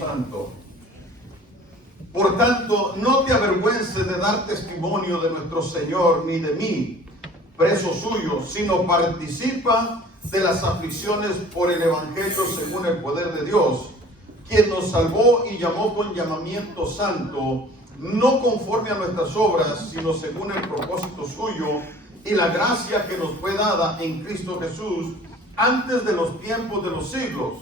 Santo. Por tanto, no te avergüences de dar testimonio de nuestro Señor, ni de mí, preso suyo, sino participa de las aflicciones por el Evangelio según el poder de Dios, quien nos salvó y llamó con llamamiento santo, no conforme a nuestras obras, sino según el propósito suyo y la gracia que nos fue dada en Cristo Jesús antes de los tiempos de los siglos,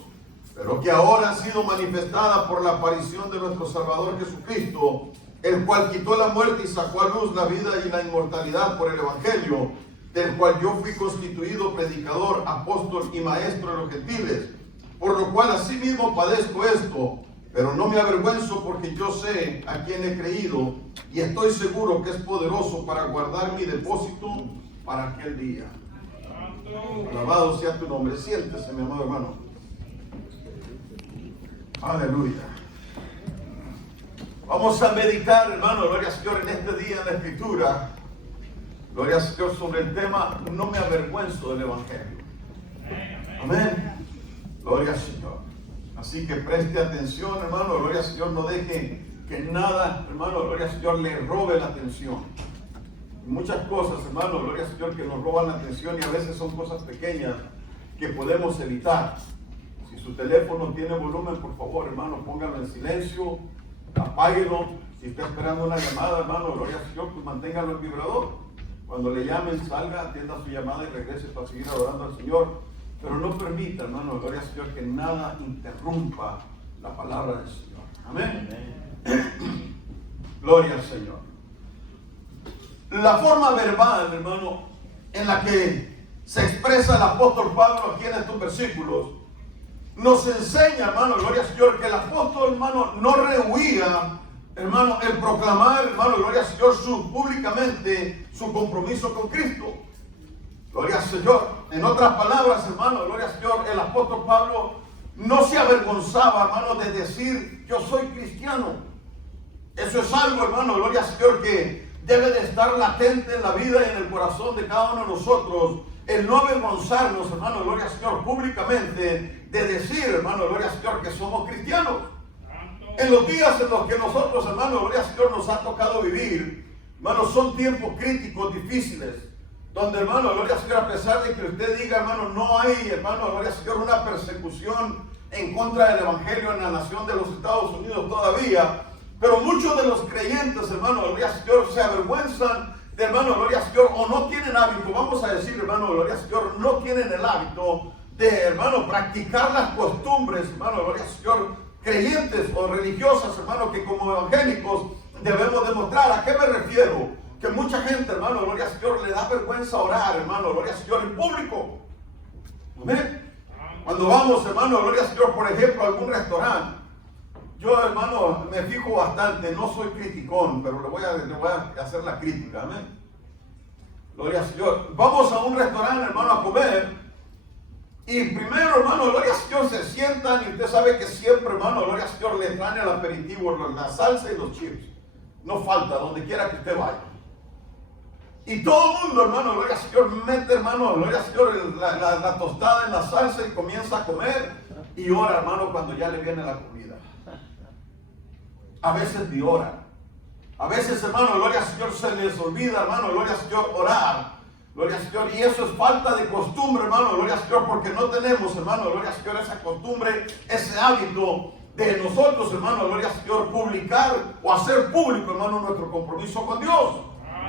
pero que ahora ha sido manifestada por la aparición de nuestro Salvador Jesucristo, el cual quitó la muerte y sacó a luz la vida y la inmortalidad por el Evangelio, del cual yo fui constituido predicador, apóstol y maestro de los gentiles, por lo cual asimismo padezco esto, pero no me avergüenzo, porque yo sé a quién he creído y estoy seguro que es poderoso para guardar mi depósito para aquel día. Alabado sea tu nombre. Siéntese, mi amado hermano. Aleluya. Vamos a meditar, hermano, gloria al Señor, en este día en la Escritura. Gloria al Señor, sobre el tema no me avergüenzo del Evangelio. Amén. Gloria al Señor. Así que preste atención, hermano, gloria al Señor, no deje que nada, hermano, gloria al Señor, le robe la atención. Muchas cosas, hermano, gloria al Señor, que nos roban la atención, y a veces son cosas pequeñas que podemos evitar. Si su teléfono tiene volumen, por favor, hermano, póngalo en silencio, apáguelo. Si está esperando una llamada, hermano, gloria al Señor, pues manténgalo en vibrador. Cuando le llamen, salga, atienda su llamada y regrese para seguir adorando al Señor. Pero no permita, hermano, gloria al Señor, que nada interrumpa la palabra del Señor. Amén. Amén. Gloria al Señor. La forma verbal, hermano, en la que se expresa el apóstol Pablo aquí en estos versículos, nos enseña, hermano, gloria al Señor, que el apóstol, hermano, no rehuía, hermano, el proclamar, hermano, gloria al Señor, públicamente su compromiso con Cristo. Gloria al Señor. En otras palabras, hermano, gloria al Señor, el apóstol Pablo no se avergonzaba, hermano, de decir: yo soy cristiano. Eso es algo, hermano, gloria al Señor, que debe de estar latente en la vida y en el corazón de cada uno de nosotros. El no avergonzarnos, hermano, gloria al Señor, públicamente, de decir, hermano, gloria al Señor, que somos cristianos. En los días en los que nosotros, hermano, gloria al Señor, nos ha tocado vivir, hermano, son tiempos críticos, difíciles, donde, hermano, gloria al Señor, a pesar de que usted diga, hermano, no hay, hermano, gloria al Señor, una persecución en contra del Evangelio en la nación de los Estados Unidos todavía, pero muchos de los creyentes, hermano, gloria al Señor, se avergüenzan de, hermano, gloria al Señor, o no tienen hábito, vamos a decir, hermano, gloria al Señor, no tienen el hábito de, hermano, practicar las costumbres, hermano, gloria al Señor, creyentes o religiosas, hermano, que como evangélicos debemos demostrar. ¿A qué me refiero? Que mucha gente, hermano, gloria al Señor, le da vergüenza orar, hermano, gloria al Señor, en público. Amén. Cuando vamos, hermano, gloria al Señor, por ejemplo, a algún restaurante, yo, hermano, me fijo bastante, no soy criticón, pero le voy a hacer la crítica, amén. Gloria al Señor. Vamos a un restaurante, hermano, a comer. Y primero, hermano, gloria al Señor, se sientan y usted sabe que siempre, hermano, gloria al Señor, le traen el aperitivo, la salsa y los chips. No falta, donde quiera que usted vaya. Y todo el mundo, hermano, gloria al Señor, mete, hermano, gloria al Señor, la tostada en la salsa y comienza a comer. Y ora, hermano, cuando ya le viene la comida. A veces ni ora. A veces, hermano, gloria al Señor, se les olvida, hermano, gloria al Señor, orar. Gloria al Señor, y eso es falta de costumbre, hermano, gloria al Señor, porque no tenemos, hermano, gloria al Señor, esa costumbre, ese hábito de nosotros, hermano, gloria al Señor, publicar o hacer público, hermano, nuestro compromiso con Dios.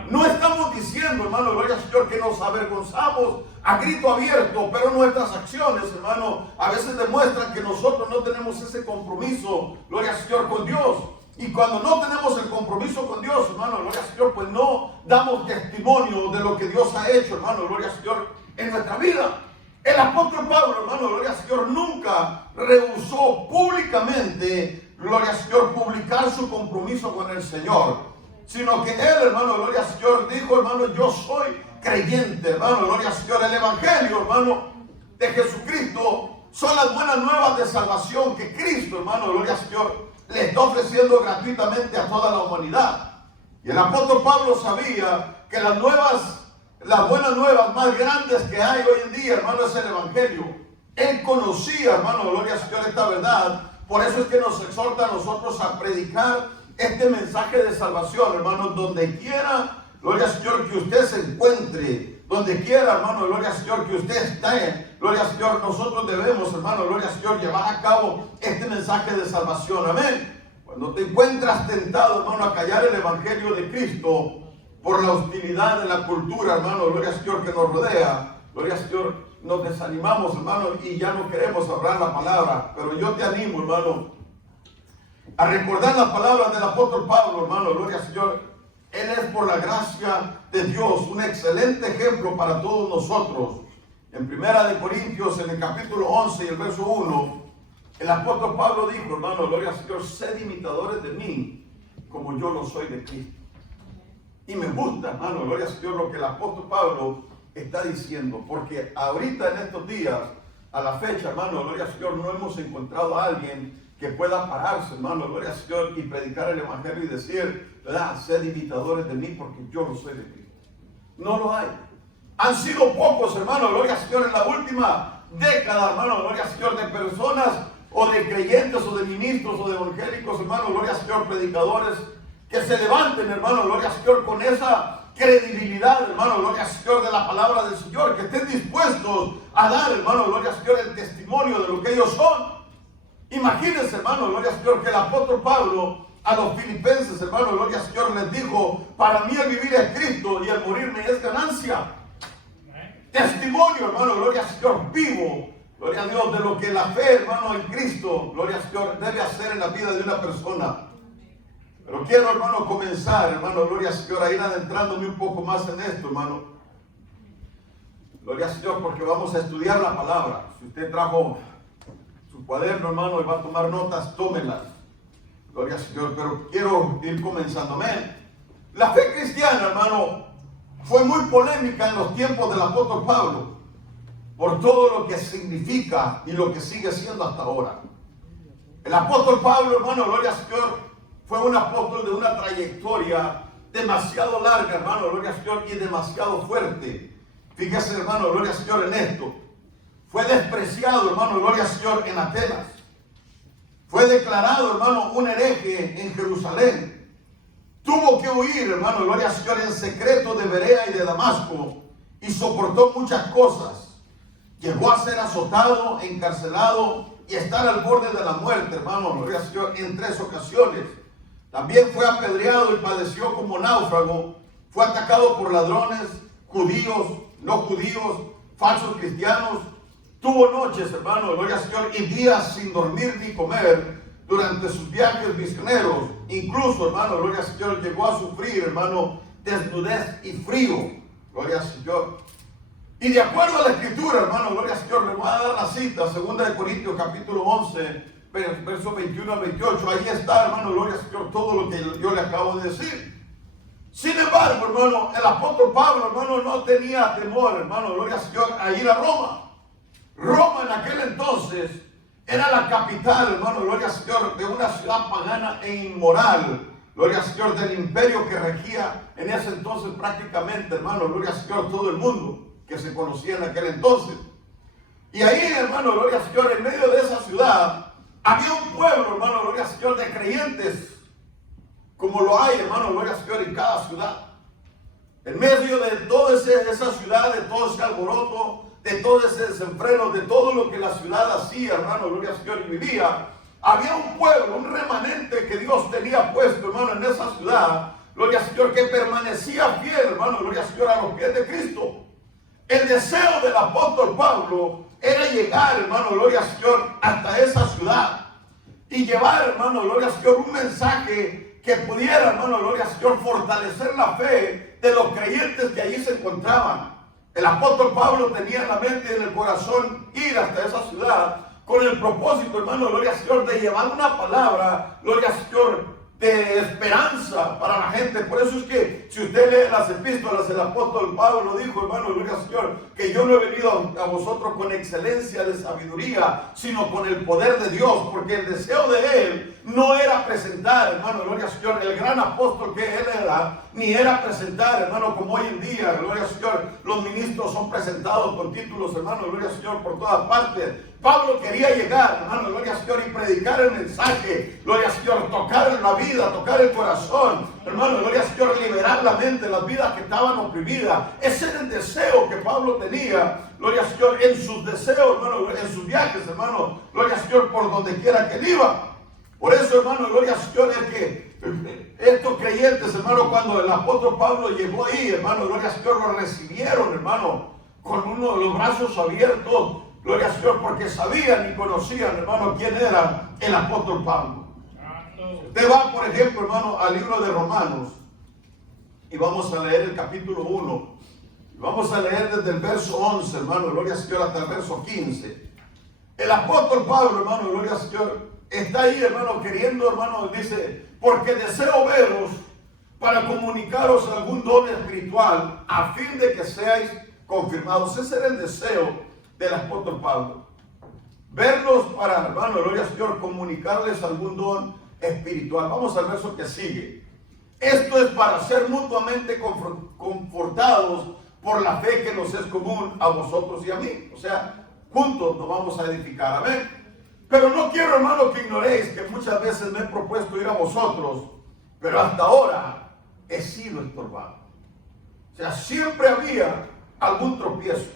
No estamos diciendo, hermano, gloria al Señor, que nos avergonzamos a grito abierto, pero nuestras acciones, hermano, a veces demuestran que nosotros no tenemos ese compromiso, gloria al Señor, con Dios. Y cuando no tenemos el compromiso con Dios, hermano, gloria al Señor, pues no damos testimonio de lo que Dios ha hecho, hermano, gloria al Señor, en nuestra vida. El apóstol Pablo, hermano, gloria al Señor, nunca rehusó públicamente, gloria al Señor, publicar su compromiso con el Señor, sino que él, hermano, gloria al Señor, dijo, hermano, yo soy creyente, hermano, gloria al Señor. El Evangelio, hermano, de Jesucristo son las buenas nuevas de salvación que Cristo, hermano, gloria al Señor, le está ofreciendo gratuitamente a toda la humanidad. Y el apóstol Pablo sabía que las buenas nuevas más grandes que hay hoy en día, hermano, es el Evangelio. Él conocía, hermano, gloria al Señor, esta verdad, Por eso es que nos exhorta a nosotros a predicar este mensaje de salvación, hermanos, donde quiera, gloria al Señor, que usted se encuentre, donde quiera, hermano, gloria al Señor, que usted esté, gloria al Señor, nosotros debemos, hermano, gloria al Señor, llevar a cabo este mensaje de salvación, amén. Cuando te encuentras tentado, hermano, a callar el evangelio de Cristo por la hostilidad de la cultura, hermano, gloria al Señor, que nos rodea, gloria al Señor, nos desanimamos, hermano, y ya no queremos hablar la palabra, pero yo te animo, hermano, a recordar las palabras del apóstol Pablo, hermano, gloria al Señor. Él es, por la gracia de Dios, un excelente ejemplo para todos nosotros. En 1 Corintios, en el capítulo 11 y el verso 1, el apóstol Pablo dijo, hermano, gloria al Señor, sed imitadores de mí, como yo lo soy de Cristo. Y me gusta, hermano, gloria al Señor, lo que el apóstol Pablo está diciendo, porque ahorita en estos días, a la fecha, hermano, gloria al Señor, no hemos encontrado a alguien que pueda pararse, hermano, gloria al Señor, y predicar el evangelio y decir, ¿verdad? Sed imitadores de mí porque yo lo soy de Cristo. No lo hay. Han sido pocos, hermano, gloria al Señor, en la última década, hermano, gloria al Señor, de personas o de creyentes o de ministros o de evangélicos, hermano, gloria al Señor, predicadores, que se levanten, hermano, gloria al Señor, con esa credibilidad, hermano, gloria al Señor, de la palabra del Señor, que estén dispuestos a dar, hermano, gloria al Señor, el testimonio de lo que ellos son. Imagínense, hermano, gloria al Señor, que el apóstol Pablo a los filipenses, hermano, gloria al Señor, les dijo, para mí el vivir es Cristo y el morirme es ganancia. Testimonio, hermano, gloria al Señor, vivo, gloria a Dios, de lo que la fe, hermano, en Cristo, gloria al Señor, debe hacer en la vida de una persona. Pero quiero, hermano, comenzar, hermano, gloria al Señor, a ir adentrándome un poco más en esto, hermano. Gloria al Señor, porque vamos a estudiar la palabra. Si usted trajo su cuaderno, hermano, y va a tomar notas, tómenlas. Gloria al Señor, pero quiero ir comenzando. Amén. La fe cristiana, hermano, fue muy polémica en los tiempos del apóstol Pablo, por todo lo que significa y lo que sigue siendo hasta ahora. El apóstol Pablo, hermano, gloria al Señor, fue un apóstol de una trayectoria demasiado larga, hermano, gloria al Señor, y demasiado fuerte. Fíjese, hermano, gloria al Señor, en esto. Fue despreciado, hermano, gloria al Señor, en Atenas. Fue declarado, hermano, un hereje en Jerusalén. Tuvo que huir, hermano, gloria al Señor, en secreto de Berea y de Damasco, y soportó muchas cosas. Llegó a ser azotado, encarcelado y estar al borde de la muerte, hermano, gloria al Señor, en 3 ocasiones. También fue apedreado y padeció como náufrago. Fue atacado por ladrones, judíos, no judíos, falsos cristianos. Tuvo noches, hermano, gloria al Señor, y días sin dormir ni comer durante sus viajes misioneros. Incluso, hermano, gloria al Señor, llegó a sufrir, hermano, desnudez y frío. Gloria al Señor. Y de acuerdo a la Escritura, hermano, gloria al Señor, le voy a dar la cita, 2 Corintios capítulo 11, verso 21 al 28. Ahí está, hermano, gloria al Señor, todo lo que yo le acabo de decir. Sin embargo, hermano, el apóstol Pablo, hermano, no tenía temor, hermano, gloria al Señor, a ir a Roma. Roma en aquel entonces era la capital, hermano, gloria al Señor, de una ciudad pagana e inmoral. Gloria al Señor, del imperio que regía en ese entonces prácticamente, hermano, gloria al Señor, todo el mundo que se conocía en aquel entonces. Y ahí, hermano, gloria al Señor, en medio de esa ciudad, había un pueblo, hermano, gloria al Señor, de creyentes, como lo hay, hermano, gloria al Señor, en cada ciudad. En medio de toda esa ciudad, de todo ese alboroto, de todo ese desenfreno, de todo lo que la ciudad hacía, hermano, gloria al Señor, y vivía, había un pueblo, un remanente que Dios tenía puesto, hermano, en esa ciudad, gloria al Señor, que permanecía fiel, hermano, gloria al Señor, a los pies de Cristo. El deseo del apóstol Pablo era llegar, hermano, gloria al Señor, hasta esa ciudad y llevar, hermano, gloria al Señor, un mensaje que pudiera, hermano, gloria al Señor, fortalecer la fe de los creyentes que allí se encontraban. El apóstol Pablo tenía en la mente y en el corazón ir hasta esa ciudad con el propósito, hermano, gloria al Señor, de llevar una palabra, gloria al Señor, de esperanza para la gente. Por eso es que si usted lee las epístolas, el apóstol Pablo dijo, hermano, gloria al Señor, que yo no he venido a vosotros con excelencia de sabiduría, sino con el poder de Dios, porque el deseo de él no era presentar, hermano, gloria al Señor, el gran apóstol que él era, ni era presentar, hermano, como hoy en día, gloria al Señor, los ministros son presentados con títulos, hermano, gloria al Señor, por todas partes. Pablo quería llegar, hermano, gloria al Señor, y predicar el mensaje, gloria al Señor, tocar en la vida, tocar el corazón, hermano, gloria al Señor, liberar la mente, las vidas que estaban oprimidas. Ese era el deseo que Pablo tenía, gloria al Señor, en sus deseos, hermano, en sus viajes, hermano, gloria al Señor, por donde quiera que él iba. Por eso, hermano, gloria al Señor, es que estos creyentes, hermano, cuando el apóstol Pablo llegó ahí, hermano, gloria al Señor, lo recibieron, hermano, con uno de los brazos abiertos. Gloria al Señor, porque sabían y conocían, hermano, quién era el apóstol Pablo. Usted va, por ejemplo, hermano, al libro de Romanos y vamos a leer el capítulo 1. Vamos a leer desde el verso 11, hermano, gloria al Señor, hasta el verso 15. El apóstol Pablo, hermano, gloria al Señor, está ahí, hermano, queriendo, hermano, dice, porque deseo veros para comunicaros algún don espiritual a fin de que seáis confirmados. Ese era el deseo del apóstol Pablo. Verlos para, hermano, gloria al Señor, comunicarles algún don espiritual. Vamos al verso que sigue. Esto es para ser mutuamente confortados por la fe que nos es común a vosotros y a mí. O sea, juntos nos vamos a edificar. Amén. Pero no quiero, hermano, que ignoréis que muchas veces me he propuesto ir a vosotros, pero hasta ahora he sido estorbado. O sea, siempre había algún tropiezo.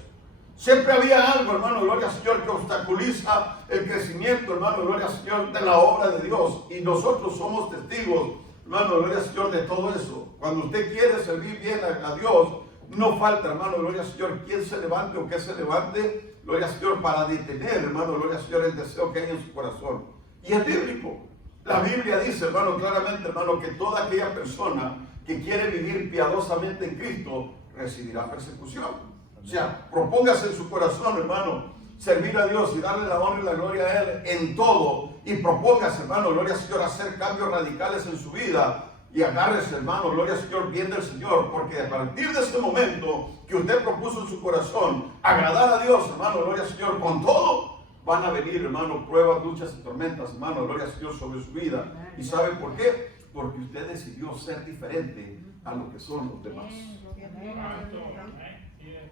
Siempre había algo, hermano, gloria al Señor, que obstaculiza el crecimiento, hermano, gloria al Señor, de la obra de Dios. Y nosotros somos testigos, hermano, gloria al Señor, de todo eso. Cuando usted quiere servir bien a Dios, no falta, hermano, gloria al Señor, quien se levante o que se levante, gloria al Señor, para detener, hermano, gloria al Señor, el deseo que hay en su corazón. Y es bíblico. La Biblia dice, hermano, claramente, hermano, que toda aquella persona que quiere vivir piadosamente en Cristo recibirá persecución. O sea, propóngase en su corazón, hermano, servir a Dios y darle la honra y la gloria a Él en todo. Y propóngase, hermano, gloria al Señor, hacer cambios radicales en su vida. Y agárrese, hermano, gloria al Señor, bien del Señor. Porque a partir de ese momento que usted propuso en su corazón agradar a Dios, hermano, gloria al Señor, con todo, van a venir, hermano, pruebas, luchas y tormentas, hermano, gloria al Señor, sobre su vida. ¿Y sabe por qué? Porque usted decidió ser diferente a lo que son los demás.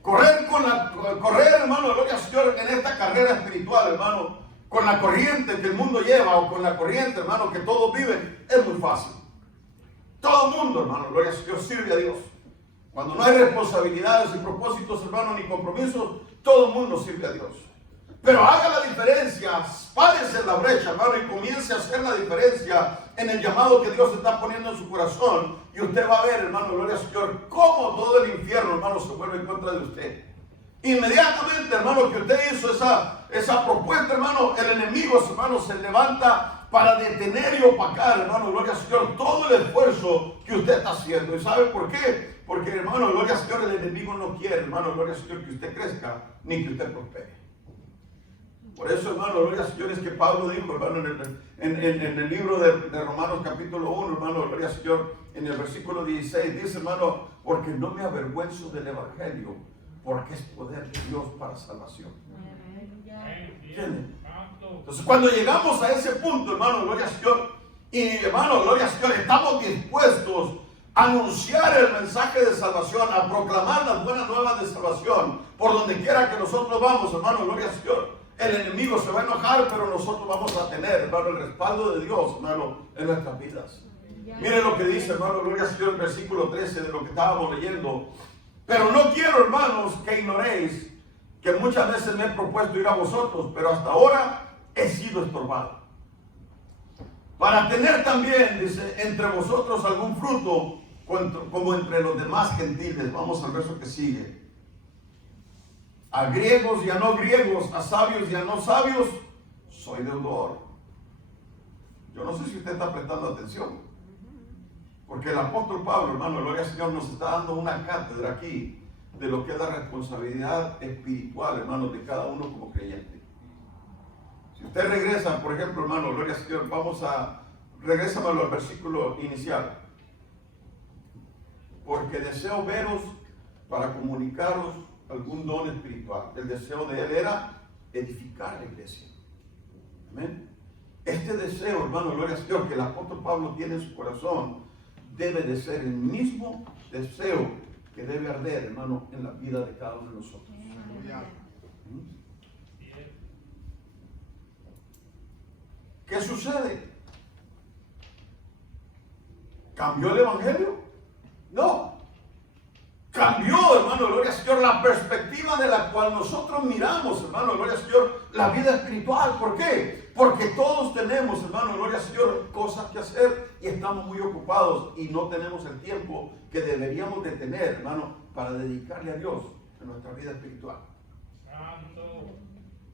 Correr, hermano, gloria al Señor, en esta carrera espiritual, hermano, con la corriente que el mundo lleva o con la corriente, hermano, que todos viven, es muy fácil. Todo el mundo, hermano, gloria al Señor, sirve a Dios. Cuando no hay responsabilidades y propósitos, hermano, ni compromisos, todo el mundo sirve a Dios. Pero haga la diferencia, párese en la brecha, hermano, y comience a hacer la diferencia en el llamado que Dios está poniendo en su corazón. Y usted va a ver, hermano, gloria al Señor, cómo todo el infierno, hermano, se vuelve en contra de usted. Inmediatamente, hermano, que usted hizo esa propuesta, hermano, el enemigo, hermano, se levanta para detener y opacar, hermano, gloria al Señor, todo el esfuerzo que usted está haciendo. ¿Y sabe por qué? Porque, hermano, gloria al Señor, el enemigo no quiere, hermano, gloria al Señor, que usted crezca ni que usted prospere. Por eso, hermano, gloria al Señor, es que Pablo dijo, hermano, en el libro de Romanos capítulo 1, hermano, gloria al Señor, en el versículo 16, dice, hermano, porque no me avergüenzo del evangelio, porque es poder de Dios para salvación. ¿Entienden? Entonces, cuando llegamos a ese punto, hermano, gloria al Señor, y hermano, gloria al Señor, estamos dispuestos a anunciar el mensaje de salvación, a proclamar las buenas nuevas de salvación, por donde quiera que nosotros vamos, hermano, gloria al Señor. El enemigo se va a enojar, pero nosotros vamos a tener, hermano, el respaldo de Dios, hermano, en nuestras vidas. Miren lo que dice, hermano, gloria al Señor, el versículo 13 de lo que estábamos leyendo. Pero no quiero, hermanos, que ignoréis que muchas veces me he propuesto ir a vosotros, pero hasta ahora he sido estorbado. Para tener también, dice, entre vosotros algún fruto, como entre los demás gentiles. Vamos al verso que sigue. A griegos y a no griegos, a sabios y a no sabios, soy deudor. Yo no sé si usted está prestando atención. Porque el apóstol Pablo, hermano, gloria al Señor, nos está dando una cátedra aquí de lo que es la responsabilidad espiritual, hermano, de cada uno como creyente. Si usted regresa, por ejemplo, hermano, gloria al Señor, regrésamelo al versículo inicial. Porque deseo veros para comunicaros algún don espiritual. El deseo de él era edificar la iglesia. Amén. Este deseo, hermano, gloria al Señor, que el apóstol Pablo tiene en su corazón, debe de ser el mismo deseo que debe arder, hermano, en la vida de cada uno de nosotros. ¿qué sucede? ¿Cambió el evangelio? No. Cambió, hermano, gloria al Señor, la perspectiva de la cual nosotros miramos, hermano, gloria al Señor, la vida espiritual. ¿Por qué? Porque todos tenemos, hermano, gloria al Señor, cosas que hacer y estamos muy ocupados y no tenemos el tiempo que deberíamos de tener, hermano, para dedicarle a Dios en nuestra vida espiritual.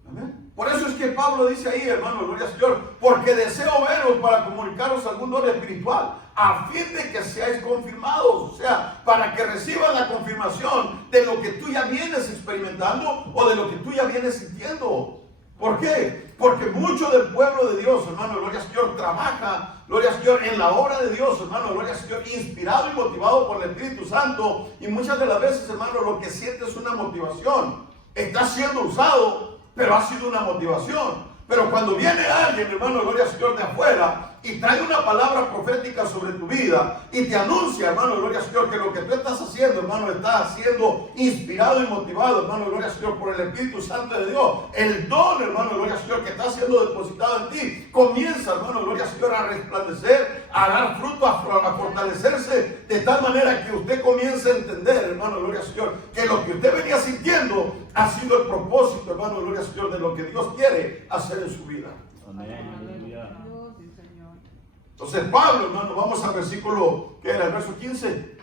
Amén. Por eso es que Pablo dice ahí, hermano, gloria al Señor, porque deseo veros para comunicaros algún don espiritual, a fin de que seáis confirmados, o sea, para que reciban la confirmación de lo que tú ya vienes experimentando o de lo que tú ya vienes sintiendo. ¿Por qué? Porque mucho del pueblo de Dios, hermano, gloria al Señor, trabaja, gloria al Señor, en la obra de Dios, hermano, gloria al Señor, inspirado y motivado por el Espíritu Santo, y muchas de las veces, hermano, lo que siente es una motivación. Está siendo usado, pero ha sido una motivación. Pero cuando viene alguien, hermano, gloria al Señor, de afuera y trae una palabra profética sobre tu vida y te anuncia, hermano, gloria al Señor, que lo que tú estás haciendo, hermano, está siendo inspirado y motivado, hermano, gloria al Señor, por el Espíritu Santo de Dios. El don, hermano, gloria al Señor, que está siendo depositado en ti, comienza, hermano, gloria al Señor, a resplandecer, a dar fruto, a fortalecerse, de tal manera que usted comience a entender, hermano, gloria al Señor, que lo que usted venía sintiendo ha sido el propósito, hermano, gloria al Señor, de lo que Dios quiere hacer en su vida. Amén. Entonces Pablo, hermano, vamos al versículo, ¿qué era? El verso 15.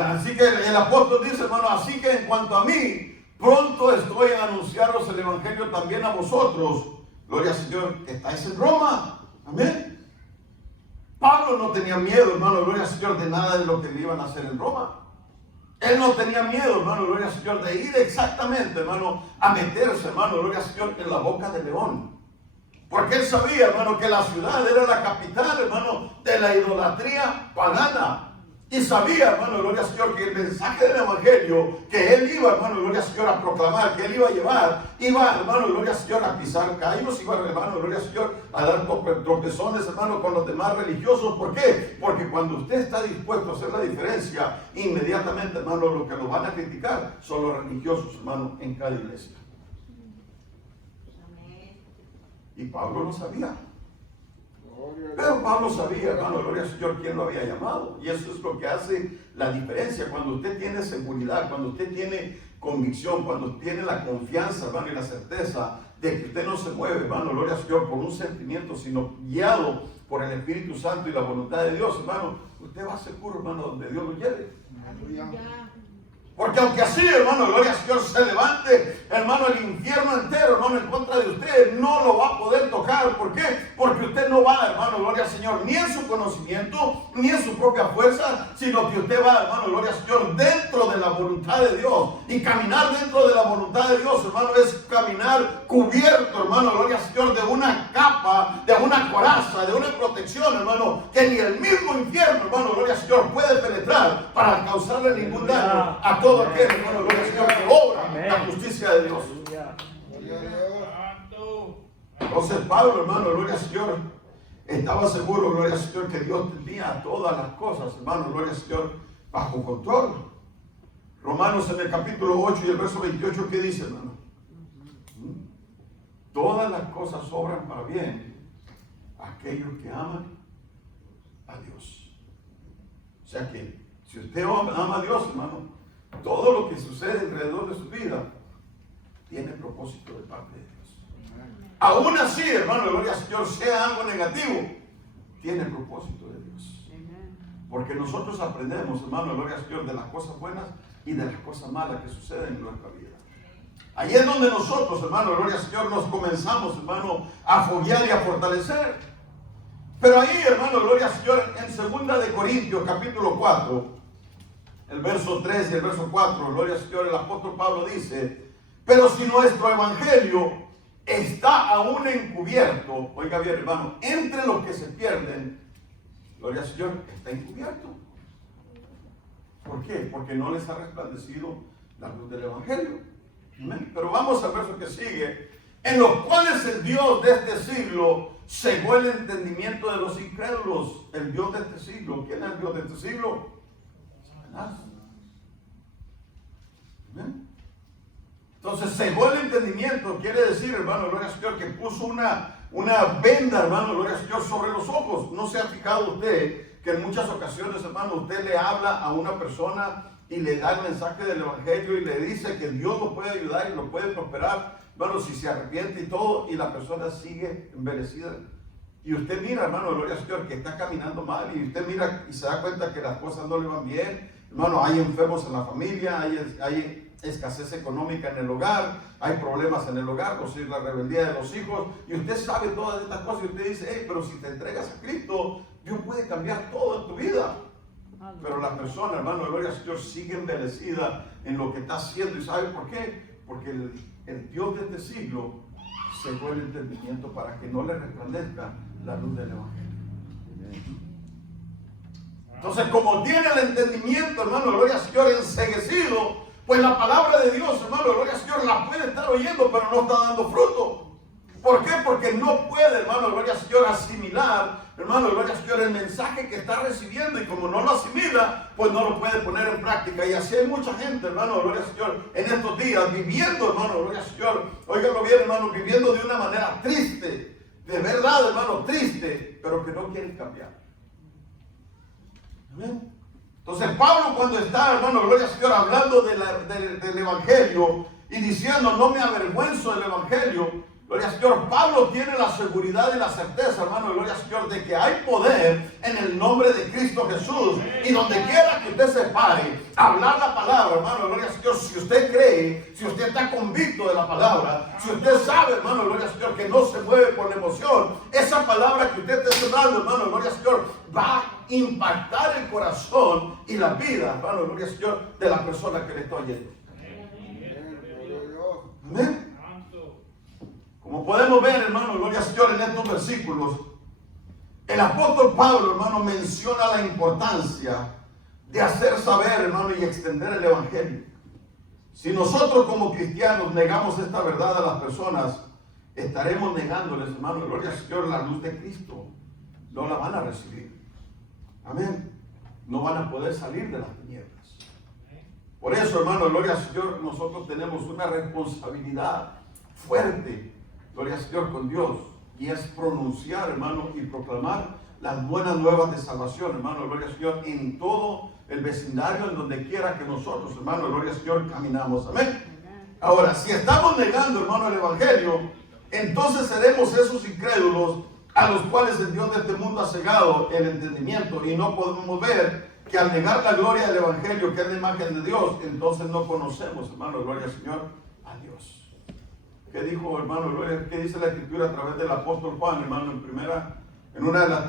Así que el apóstol dice, hermano, así que en cuanto a mí, pronto estoy a anunciaros el evangelio también a vosotros. Gloria al Señor, que estáis en Roma. Amén. Pablo no tenía miedo, hermano, gloria al Señor, de nada de lo que le iban a hacer en Roma. Él no tenía miedo, hermano, gloria al Señor, de ir exactamente, hermano, a meterse, hermano, gloria al Señor, en la boca del león. Porque él sabía, hermano, que la ciudad era la capital, hermano, de la idolatría pagana. Y sabía, hermano, gloria al Señor, que el mensaje del evangelio que él iba, hermano, gloria al Señor, a proclamar, que él iba a llevar, iba, hermano, gloria al Señor, a pisar callos, iba, hermano, gloria al Señor, a dar tropezones, hermano, con los demás religiosos. ¿Por qué? Porque cuando usted está dispuesto a hacer la diferencia, inmediatamente, hermano, lo que lo van a criticar son los religiosos, hermano, en cada iglesia. Y Pablo lo sabía. Pero Pablo sabía, hermano, gloria al Señor, quién lo había llamado. Y eso es lo que hace la diferencia. Cuando usted tiene seguridad, cuando usted tiene convicción, cuando tiene la confianza, hermano, y la certeza de que usted no se mueve, hermano, gloria al Señor, por un sentimiento, sino guiado por el Espíritu Santo y la voluntad de Dios, hermano, usted va seguro, hermano, donde Dios lo lleve. Aleluya. Porque aunque así, hermano, gloria al Señor, se levante, hermano, el infierno entero, hermano, en contra de usted, no lo va a poder tocar. ¿Por qué? Porque usted no va, hermano, gloria al Señor, ni en su conocimiento, ni en su propia fuerza, sino que usted va, hermano, gloria al Señor, dentro de la voluntad de Dios. Y caminar dentro de la voluntad de Dios, hermano, es caminar cubierto, hermano, gloria al Señor, de una capa, de una coraza, de una protección, hermano, que ni el mismo infierno, hermano, gloria al Señor, puede penetrar para causarle ningún daño a todo aquel, hermano, gloria al Señor, que obra la justicia de Dios. Entonces Pablo, hermano, gloria al Señor, estaba seguro, gloria al Señor, que Dios tenía todas las cosas, hermano, gloria al Señor, bajo control. Romanos en el capítulo 8 y el verso 28, ¿qué dice, hermano? Todas las cosas obran para bien a aquellos que aman a Dios. O sea que si usted ama a Dios, hermano, todo lo que sucede alrededor de su vida tiene propósito de parte de Dios. Aún así, hermano, gloria al Señor, sea algo negativo, tiene propósito de Dios. Porque nosotros aprendemos, hermano, gloria al Señor, de las cosas buenas y de las cosas malas que suceden en nuestra vida. Ahí es donde nosotros, hermano, gloria al Señor, nos comenzamos, hermano, a foguear y a fortalecer. Pero ahí, hermano, gloria al Señor, en 2 de Corintios, capítulo 4, el verso 3 y el verso 4, gloria al Señor, el apóstol Pablo dice: pero si nuestro evangelio está aún encubierto, oiga bien, hermano, entre los que se pierden, gloria al Señor, está encubierto. ¿Por qué? Porque no les ha resplandecido la luz del evangelio. ¿Amén? Pero vamos al verso que sigue: en los cuales el Dios de este siglo cegó el entendimiento de los incrédulos. El Dios de este siglo, ¿quién es el Dios de este siglo? Satanás. Entonces, cegó el entendimiento, quiere decir, hermano, gloria al Señor, que puso una una venda, hermano, gloria al Señor, sobre los ojos. ¿No se ha fijado usted que en muchas ocasiones, hermano, usted le habla a una persona y le da el mensaje del Evangelio y le dice que Dios lo puede ayudar y lo puede prosperar, hermano, si se arrepiente y todo, y la persona sigue envejecida? Y usted mira, hermano, gloria al Señor, que está caminando mal, y usted mira y se da cuenta que las cosas no le van bien. Hermano, hay enfermos en la familia, hay escasez económica en el hogar, hay problemas en el hogar, o sea, la rebeldía de los hijos, y usted sabe todas estas cosas, y usted dice, hey, pero si te entregas a Cristo, Dios puede cambiar todo en tu vida. Pero la persona, hermano, gloria al Señor, sigue envejecida en lo que está haciendo. ¿Y sabe por qué? Porque el Dios de este siglo cegó el entendimiento para que no le resplandezca la luz del Evangelio. Entonces, como tiene el entendimiento, hermano, gloria al Señor, enceguecido, pues la palabra de Dios, hermano, gloria al Señor, la puede estar oyendo, pero no está dando fruto. ¿Por qué? Porque no puede, hermano, gloria al Señor, asimilar, hermano, gloria al Señor, el mensaje que está recibiendo, y como no lo asimila, pues no lo puede poner en práctica. Y así hay mucha gente, hermano, gloria al Señor, en estos días, viviendo, hermano, gloria al Señor, óigalo bien, hermano, viviendo de una manera triste, de verdad, hermano, triste, pero que no quieren cambiar. Amén. Entonces Pablo, cuando está, hermano, gloria al Señor, hablando del Evangelio y diciendo, no me avergüenzo del Evangelio, gloria al Señor, Pablo tiene la seguridad y la certeza, hermano, gloria al Señor, de que hay poder en el nombre de Cristo Jesús. Y donde quiera que usted se pare a hablar la palabra, hermano, gloria al Señor, si usted cree, si usted está convicto de la palabra, si usted sabe, hermano, gloria al Señor, que no se mueve por la emoción, esa palabra que usted está hablando, hermano, gloria al Señor, va a impactar el corazón y la vida, hermano, gloria al Señor, de la persona que le está oyendo. Amén. Como podemos ver, hermano, gloria al Señor, en estos versículos, el apóstol Pablo, hermano, menciona la importancia de hacer saber, hermano, y extender el Evangelio. Si nosotros como cristianos negamos esta verdad a las personas, estaremos negándoles, hermano, gloria al Señor, la luz de Cristo. No la van a recibir. Amén. No van a poder salir de las tinieblas. Por eso, hermano, gloria al Señor, nosotros tenemos una responsabilidad fuerte, gloria al Señor, con Dios, y es pronunciar, hermano, y proclamar las buenas nuevas de salvación, hermano, gloria al Señor, en todo el vecindario, en donde quiera que nosotros, hermano, gloria al Señor, caminamos. Amén. Ahora, si estamos negando, hermano, el Evangelio, entonces seremos esos incrédulos a los cuales el Dios de este mundo ha cegado el entendimiento, y no podemos ver que al negar la gloria del Evangelio, que es la imagen de Dios, entonces no conocemos, hermano, gloria al Señor, a Dios. ¿Qué dijo, hermano, gloria? ¿Qué dice la Escritura a través del apóstol Juan, hermano, en una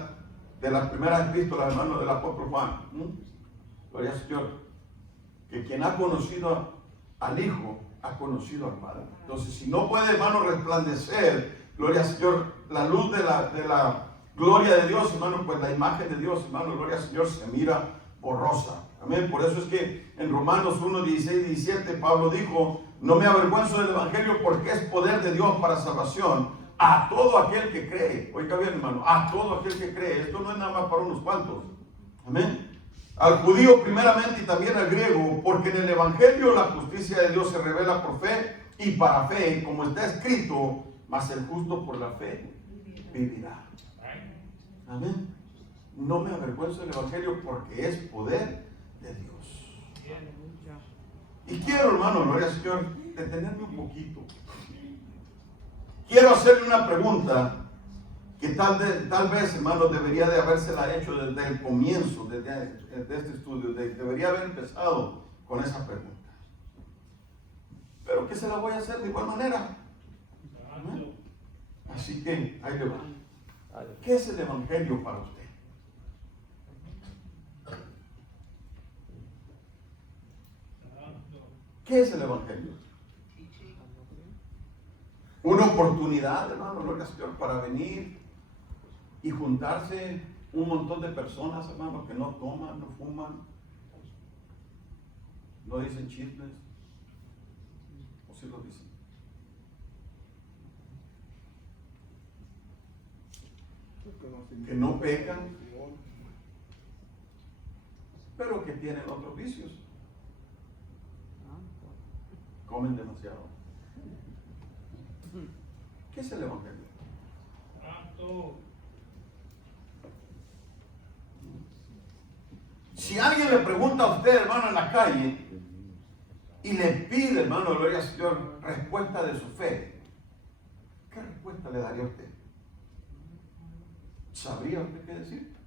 de las primeras epístolas, hermano, del apóstol Juan? Gloria al Señor. Que quien ha conocido al Hijo, ha conocido al Padre. Entonces, si no puede, hermano, resplandecer, gloria al Señor, la luz de la gloria de Dios, hermano, pues la imagen de Dios, hermano, gloria al Señor, se mira borrosa. Amén. Por eso es que en Romanos 1, 16 y 17, Pablo dijo, no me avergüenzo del Evangelio porque es poder de Dios para salvación a todo aquel que cree. Oiga bien, hermano, a todo aquel que cree. Esto no es nada más para unos cuantos. Amén. Al judío primeramente y también al griego, porque en el Evangelio la justicia de Dios se revela por fe y para fe, como está escrito, mas el justo por la fe vivirá. Amén. No me avergüenzo del Evangelio porque es poder de Dios. Y quiero, hermano, gloria al Señor, detenerme un poquito. Quiero hacerle una pregunta que tal vez, hermano, debería de habérsela hecho desde el comienzo de este estudio. Debería haber empezado con esa pregunta. Pero que se la voy a hacer de igual manera. ¿Amén? Así que ahí le va. ¿Qué es el Evangelio para usted? ¿Qué es el Evangelio? Una oportunidad, hermano, gloria al Señor, para venir y juntarse un montón de personas, hermano, que no toman, no fuman, no dicen chismes, o sí lo dicen. Que no pecan, pero que tienen otros vicios. Comen demasiado. ¿Qué es el Evangelio? Si alguien le pregunta a usted, hermano, en la calle y le pide, hermano, gloria al Señor, respuesta de su fe, ¿qué respuesta le daría a usted? ¿Sabría usted qué decir?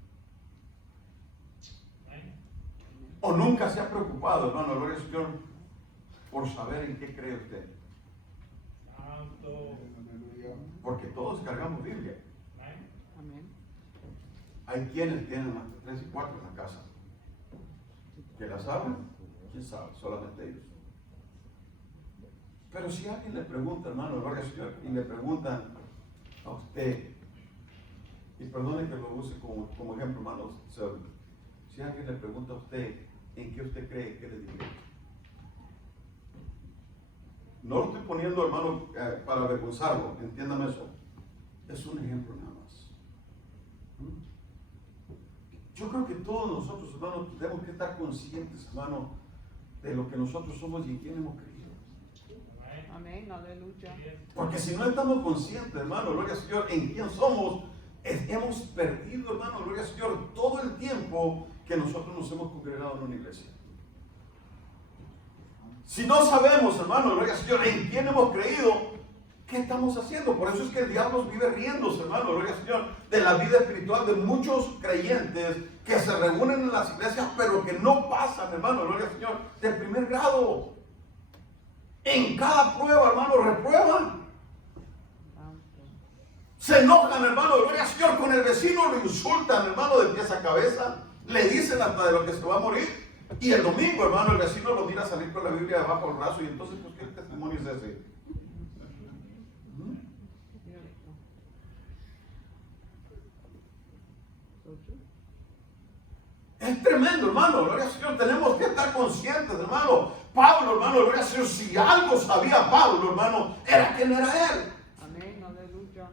¿O nunca se ha preocupado, hermano, gloria al Señor, por saber en qué cree usted? Porque todos cargamos Biblia. Hay quienes tienen hasta 3 y 4 en la casa. ¿Que la saben? ¿Quién sabe? Solamente ellos. Pero si alguien le pregunta, hermano, gloria al Señor, y le preguntan a usted, y perdone que lo use como ejemplo, hermano, si alguien le pregunta a usted en qué usted cree, ¿qué le diría? No lo estoy poniendo, hermano, para avergonzarlo, entiéndame eso. Es un ejemplo nada más. Yo creo que todos nosotros, hermanos, tenemos que estar conscientes, hermano, de lo que nosotros somos y en quién hemos creído. Amén, aleluya. Porque si no estamos conscientes, hermano, gloria al Señor, en quién somos, hemos perdido, hermano, gloria al Señor, todo el tiempo que nosotros nos hemos congregado en una iglesia. Si no sabemos, hermano, gloria al Señor, en quién hemos creído, ¿qué estamos haciendo? Por eso es que el diablo vive riéndose, hermano, gloria al Señor, de la vida espiritual de muchos creyentes que se reúnen en las iglesias, pero que no pasan, hermano, gloria al Señor, de primer grado. En cada prueba, hermano, reprueban. Se enojan, hermano, gloria al Señor, con el vecino, lo insultan, hermano, de pies a cabeza, le dicen hasta de lo que se va a morir. Y el domingo, hermano, el vecino lo mira salir con la Biblia debajo del brazo, y entonces, pues, ¿qué testimonio es ese? Es tremendo, hermano, gloria al Señor. Tenemos que estar conscientes, hermano. Pablo, hermano, gloria al Señor. Si algo sabía Pablo, hermano, era quién era él. Amén, aleluya.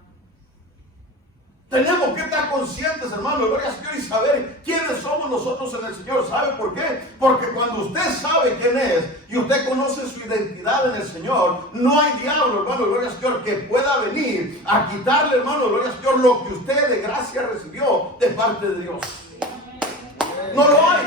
Tenemos que estar conscientes, hermano, gloria al Señor, y saber quiénes somos nosotros en el Señor. ¿Sabe por qué? Porque cuando usted sabe quién es y usted conoce su identidad en el Señor, no hay diablo, hermano, gloria al Señor, que pueda venir a quitarle, hermano, gloria al Señor, lo que usted de gracia recibió de parte de Dios. No lo hay.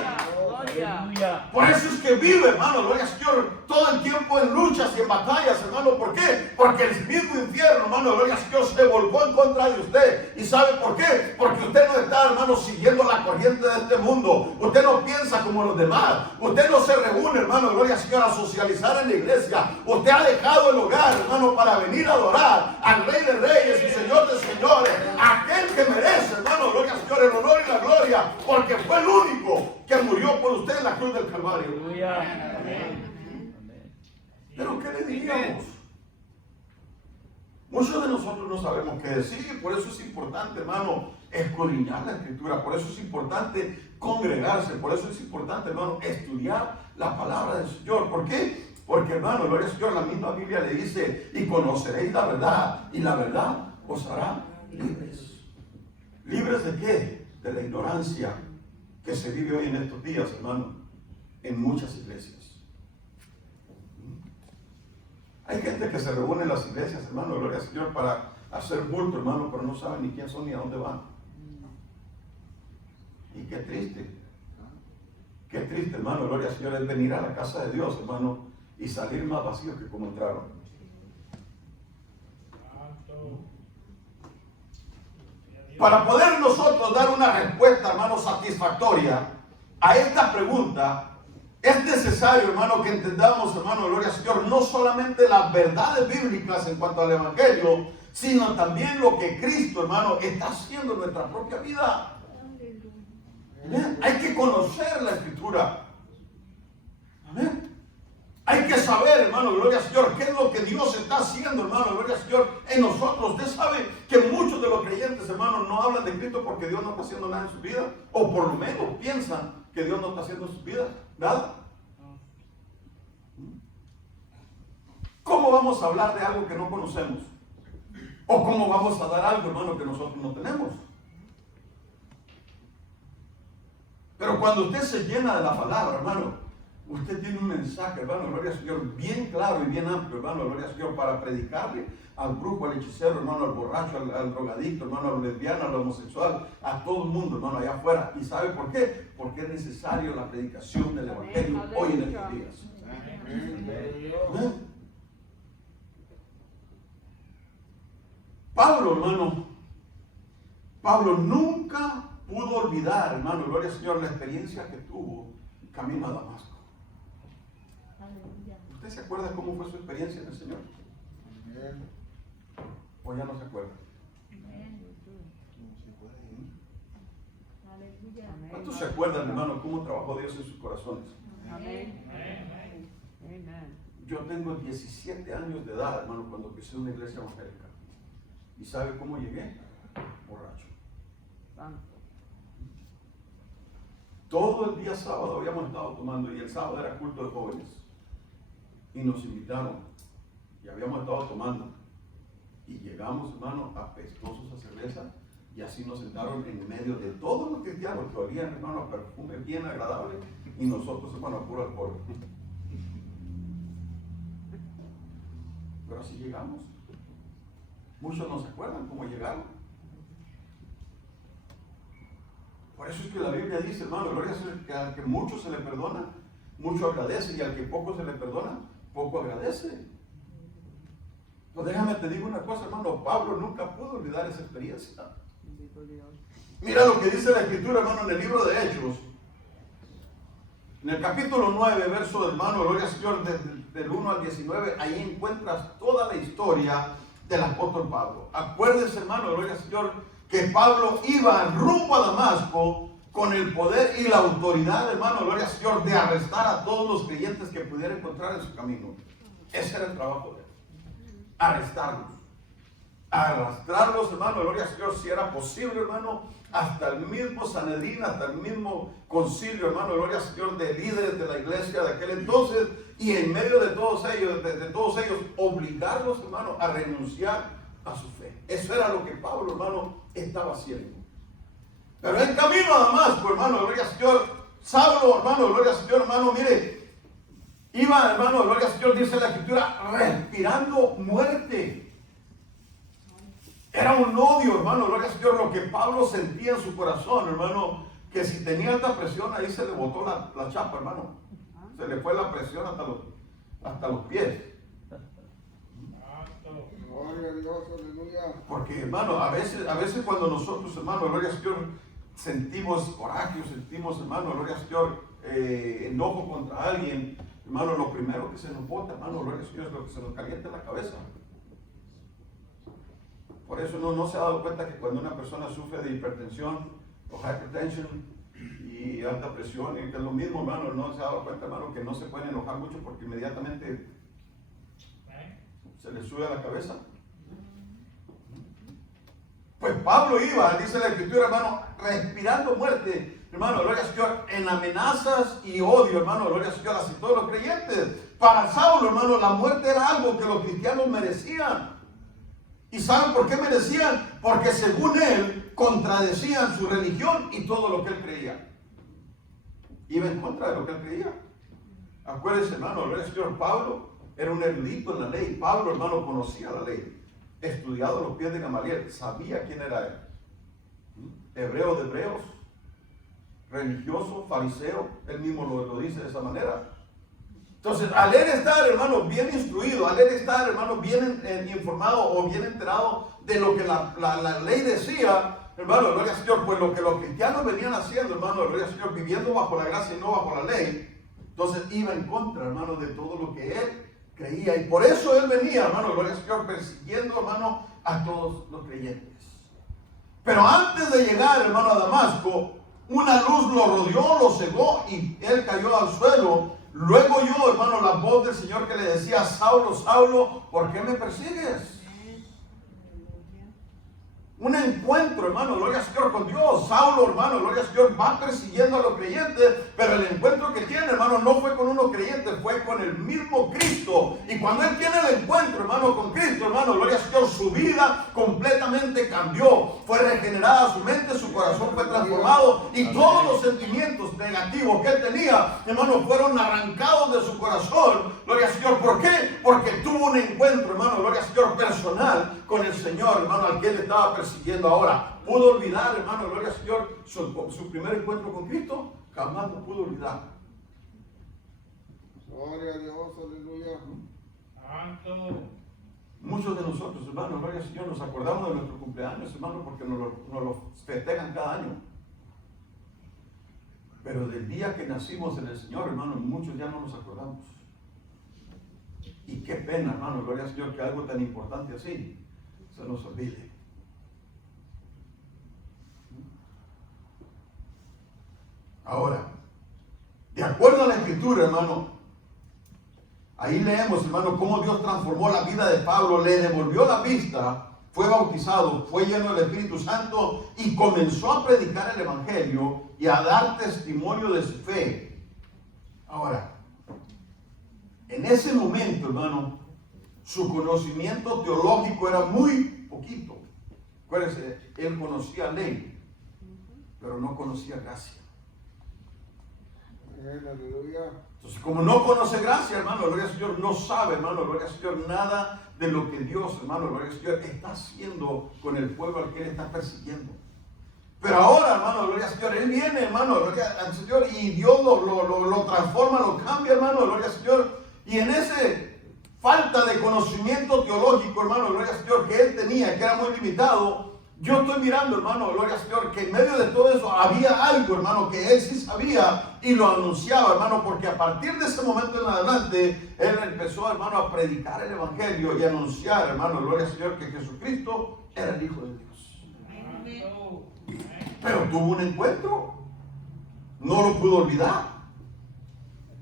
Por eso es que vive, hermano, gloria al Señor, todo el tiempo en luchas y en batallas, hermano. ¿Por qué? Porque el mismo infierno, hermano, gloria al Señor, se volcó en contra de usted. ¿Y sabe por qué? Porque usted no está, hermano, siguiendo la corriente de este mundo. Usted no piensa como los demás. Usted no se reúne, hermano, gloria al Señor, a socializar en la iglesia. Usted ha dejado el hogar, hermano, para venir a adorar al Rey de Reyes y Señor de Señores, aquel que merece, hermano, gloria al Señor, el honor y la gloria, porque fue el único que murió por usted en la cruz del Calvario. Pero ¿qué le diríamos? Muchos de nosotros no sabemos qué decir. Por eso es importante, hermano, escudriñar la Escritura. Por eso es importante congregarse. Por eso es importante, hermano, estudiar la palabra del Señor. ¿Por qué? Porque, hermano, gloria al Señor, la misma Biblia le dice: y conoceréis la verdad, y la verdad os hará libres. ¿Libres de qué? De la ignorancia que se vive hoy en estos días, hermano, en muchas iglesias. Hay gente que se reúne en las iglesias, hermano, gloria al Señor, para hacer bulto, hermano, pero no saben ni quién son ni a dónde van. Y qué triste, hermano, gloria al Señor, es venir a la casa de Dios, hermano, y salir más vacíos que como entraron. Para poder nosotros dar una respuesta, hermano, satisfactoria a esta pregunta, es necesario, hermano, que entendamos, hermano, gloria al Señor, no solamente las verdades bíblicas en cuanto al Evangelio, sino también lo que Cristo, hermano, está haciendo en nuestra propia vida. ¿Amén? Hay que conocer la Escritura. Amén. Hay que saber, hermano, gloria al Señor, qué es lo que Dios está haciendo, hermano, gloria al Señor, en nosotros. Usted sabe que muchos de los creyentes, hermano, no hablan de Cristo porque Dios no está haciendo nada en su vida, o por lo menos piensan que Dios no está haciendo en sus vidas nada. ¿Cómo vamos a hablar de algo que no conocemos? ¿O cómo vamos a dar algo, hermano, que nosotros no tenemos? Pero cuando usted se llena de la palabra, hermano, Usted tiene un mensaje, hermano, gloria al Señor, bien claro y bien amplio, hermano, gloria al Señor, para predicarle al brujo, al hechicero, hermano, al borracho, al drogadicto, hermano, al lesbiano, al homosexual, a todo el mundo, hermano, allá afuera. ¿Y sabe por qué? Porque es necesario la predicación del Evangelio hoy en estos días. Amén. Pablo, hermano, Pablo nunca pudo olvidar, hermano, gloria al Señor, la experiencia que tuvo camino a Damasco. ¿Usted se acuerda cómo fue su experiencia en el Señor? ¿O ya no se acuerda? ¿Cuántos se acuerdan, hermano, cómo trabajó Dios en sus corazones? Amén. Yo tengo 17 años de edad, hermano, cuando pisé una iglesia evangélica. ¿Y sabe cómo llegué? Borracho. Todo el día sábado habíamos estado tomando, y el sábado era culto de jóvenes. Y nos invitaron, y habíamos estado tomando. Y llegamos, hermano, apestosos a cerveza, y así nos sentaron en medio de todos los cristianos que olían, hermano, a perfume bien agradable, y nosotros, hermano, a puro alcohol. Pero así llegamos. Muchos no se acuerdan cómo llegaron. Por eso es que la Biblia dice, hermano, gloria a Dios, que al que mucho se le perdona, mucho agradece, y al que poco se le perdona, poco agradece. Pues déjame te digo una cosa, hermano, Pablo nunca pudo olvidar esa experiencia. Mira lo que dice la Escritura, hermano, en el libro de Hechos. En el capítulo 9, verso, hermano, gloria al Señor, del 1 al 19, ahí encuentras toda la historia del apóstol Pablo. Acuérdense, hermano, gloria al Señor, que Pablo iba rumbo a Damasco con el poder y la autoridad, hermano, gloria al Señor, de arrestar a todos los creyentes que pudiera encontrar en su camino. Ese era el trabajo de él. Arrestarlos. Arrastrarlos, hermano, gloria al Señor, si era posible, hermano, hasta el mismo Sanedrín, hasta el mismo concilio, hermano, gloria al Señor, de líderes de la iglesia de aquel entonces, y en medio de todos ellos, obligarlos, hermano, a renunciar a su fe. Eso era lo que Pablo, hermano, estaba haciendo. Pero en camino a Damasco, hermano, gloria al Señor, Saulo, hermano, gloria al Señor, hermano, mire, iba, hermano, gloria al Señor, dice la Escritura, respirando muerte. Era un odio, hermano, gloria al Señor, lo que Pablo sentía en su corazón, hermano, que si tenía alta presión, ahí se le botó la chapa, hermano. Se le fue la presión hasta los pies. Gloria a Dios, aleluya. Porque, hermano, a veces cuando nosotros, hermano, gloria al Señor, sentimos coraje, sentimos, hermano, gloria al Señor, enojo contra alguien, hermano, lo primero que se nos bota, hermano, gloria al Señor, es lo que se nos calienta en la cabeza. Por eso no se ha dado cuenta que cuando una persona sufre de hipertensión o hypertension y alta presión, y que es lo mismo, hermano, no se ha dado cuenta, hermano, que no se pueden enojar mucho porque inmediatamente se le sube a la cabeza. Pues Pablo iba, dice la Escritura, hermano, respirando muerte, hermano, gloria al Señor, en amenazas y odio, hermano, gloria al Señor, hacia todos los creyentes. Para Saulo, hermano, la muerte era algo que los cristianos merecían. ¿Y saben por qué merecían? Porque según él, contradecían su religión y todo lo que él creía. Iba en contra de lo que él creía. Acuérdense, hermano, gloria al Señor, Pablo era un erudito en la ley. Pablo, hermano, conocía la ley. Estudiado a los pies de Gamaliel, sabía quién era él. Hebreo de hebreos, religioso, fariseo, él mismo lo dice de esa manera. Entonces, al él estar, hermano, bien instruido, al él estar, hermano, bien informado o bien enterado de lo que la ley decía, hermano, gloria al Señor, pues lo que los cristianos venían haciendo, hermano, gloria al Señor, viviendo bajo la gracia y no bajo la ley, entonces iba en contra, hermano, de todo lo que él creía. Y por eso él venía, hermano, gloria al Señor, persiguiendo, hermano, a todos los creyentes. Pero antes de llegar, hermano, a Damasco, una luz lo rodeó, lo cegó y él cayó al suelo. Luego yo, hermano, la voz del Señor que le decía, Saulo, Saulo, ¿por qué me persigues? un encuentro, hermano, gloria al Señor, con Dios. Saulo, hermano, gloria al Señor, va persiguiendo a los creyentes, pero el encuentro que tiene, hermano, no fue con unos creyentes, fue con el mismo Cristo. Y cuando él tiene el encuentro, hermano, con Cristo, hermano, gloria al Señor, su vida completamente cambió. Fue regenerada su mente, su corazón fue transformado y todos los sentimientos negativos que él tenía, hermano, fueron arrancados de su corazón. Gloria al Señor. ¿Por qué? Porque tuvo un encuentro, hermano, gloria al Señor, personal con el Señor, hermano, al que él estaba persiguiendo ahora. ¿Pudo olvidar, hermano, gloria al Señor, su primer encuentro con Cristo? Jamás lo pudo olvidar. Gloria a Dios, aleluya. Santo. Muchos de nosotros, hermano, gloria al Señor, nos acordamos de nuestros cumpleaños, hermano, porque nos lo festejan cada año. Pero del día que nacimos en el Señor, hermano, muchos ya no nos acordamos. Y qué pena, hermano, gloria al Señor, que algo tan importante así se nos olvide. Ahora, de acuerdo a la Escritura, hermano, ahí leemos, hermano, cómo Dios transformó la vida de Pablo, le devolvió la vista, fue bautizado, fue lleno del Espíritu Santo y comenzó a predicar el Evangelio y a dar testimonio de su fe. Ahora, en ese momento, hermano, su conocimiento teológico era muy poquito. Acuérdense, él conocía ley, pero no conocía gracia. Aleluya. Entonces, como no conoce gracia, hermano, gloria al Señor, no sabe, hermano, gloria al Señor, nada de lo que Dios, hermano, gloria al Señor, está haciendo con el pueblo al que él está persiguiendo. Pero ahora, hermano, gloria al Señor, él viene, hermano, gloria al Señor, y Dios lo transforma, lo cambia, hermano, gloria al Señor. Y en ese falta de conocimiento teológico, hermano, gloria al Señor, que él tenía, que era muy limitado, yo estoy mirando, hermano, gloria al Señor, que en medio de todo eso había algo, hermano, que él sí sabía y lo anunciaba, hermano, porque a partir de ese momento en adelante, él empezó, hermano, a predicar el Evangelio y a anunciar, hermano, gloria al Señor, que Jesucristo era el Hijo de Dios. Santo. Pero tuvo un encuentro, no lo pudo olvidar.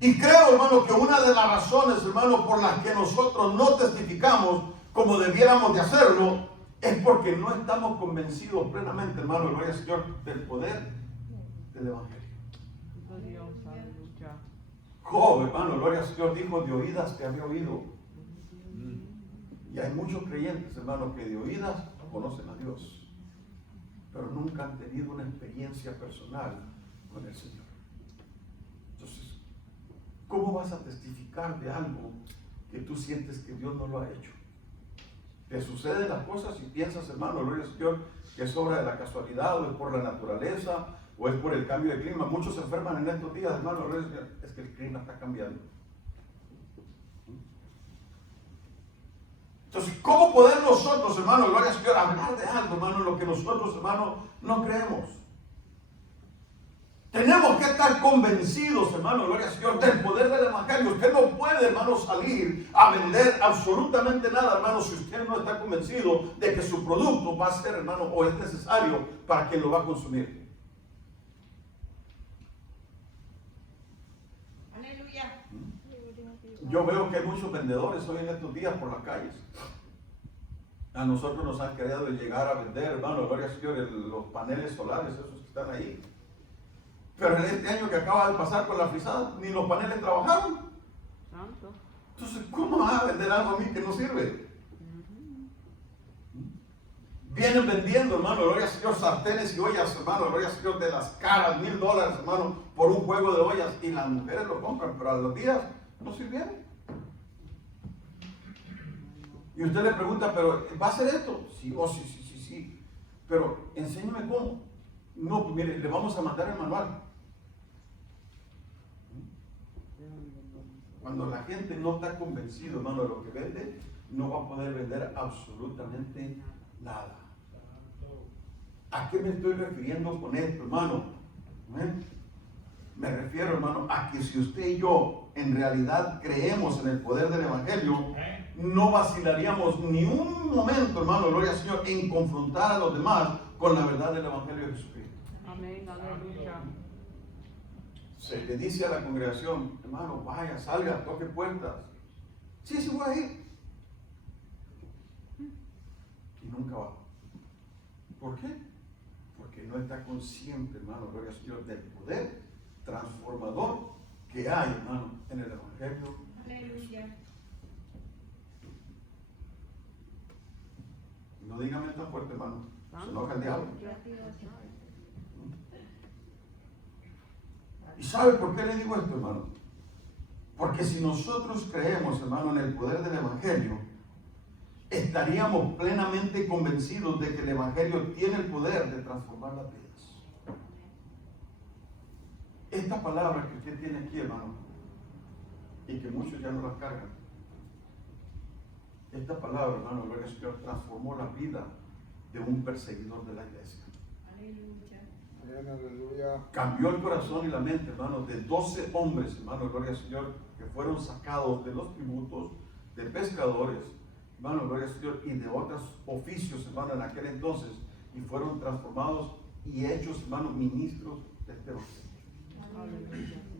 Y creo, hermano, que una de las razones, hermano, por las que nosotros no testificamos como debiéramos de hacerlo, es porque no estamos convencidos plenamente, hermano, gloria al Señor, del poder del Evangelio. Dios, aleluya. Job, hermano, gloria al Señor, dijo, de oídas te había oído. Y hay muchos creyentes, hermano, que de oídas conocen a Dios, pero nunca han tenido una experiencia personal con el Señor. Entonces, ¿cómo vas a testificar de algo que tú sientes que Dios no lo ha hecho? Te suceden las cosas y piensas, hermano, gloria al Señor, que es obra de la casualidad, o es por la naturaleza, o es por el cambio de clima. Muchos se enferman en estos días, hermano, gloria al Señor, es que el clima está cambiando. Entonces, ¿cómo poder nosotros, hermano, gloria al Señor, hablar de algo, hermano, en lo que nosotros, hermano, no creemos? Tenemos que estar convencidos, hermano, gloria al Señor, del poder del Evangelio. Usted no puede, hermano, salir a vender absolutamente nada, hermano, si usted no está convencido de que su producto va a ser, hermano, o es necesario para quien lo va a consumir. Aleluya. Yo veo que hay muchos vendedores hoy en estos días por las calles. A nosotros nos han querido llegar a vender, hermano, gloria al Señor, los paneles solares, esos que están ahí. Pero en este año que acaba de pasar con la frisada, ni los paneles trabajaron. Santo. Entonces, ¿cómo vas a vender algo a mí que no sirve? Vienen vendiendo, hermano, gloria al Señor, sartenes y ollas, hermano, gloria al Señor, de las caras, $1,000, hermano, por un juego de ollas. Y las mujeres lo compran, pero a los días no sirvieron. Y usted le pregunta, ¿pero va a hacer esto? Sí, oh, sí. Pero enséñame cómo. No, pues mire, le vamos a mandar el manual. Cuando la gente no está convencida, hermano, de lo que vende, no va a poder vender absolutamente nada. ¿A qué me estoy refiriendo con esto, hermano? Me refiero, hermano, a que si usted y yo en realidad creemos en el poder del Evangelio, no vacilaríamos ni un momento, hermano, gloria al Señor, en confrontar a los demás con la verdad del Evangelio de Jesucristo. Amén, aleluya. Se le dice a la congregación, hermano, vaya, salga, toque puertas. Sí, voy a ir. Y nunca va. ¿Por qué? Porque no está consciente, hermano, gloria al Señor, del poder transformador que hay, hermano, en el Evangelio. Aleluya. No dígame tan fuerte, hermano. Se enoja el diablo. ¿Y sabe por qué le digo esto, hermano? Porque si nosotros creemos, hermano, en el poder del Evangelio, estaríamos plenamente convencidos de que el Evangelio tiene el poder de transformar las vidas. Esta palabra que usted tiene aquí, hermano, y que muchos ya no las cargan, esta palabra, hermano, gloria al Señor, transformó la vida de un perseguidor de la iglesia. Aleluya. Aleluya. Cambió el corazón y la mente, hermano, de 12 hombres, hermano, gloria al Señor, que fueron sacados de los tributos, de pescadores, hermano, gloria al Señor, y de otros oficios, hermano, en aquel entonces, y fueron transformados y hechos, hermano, ministros de este evangelio.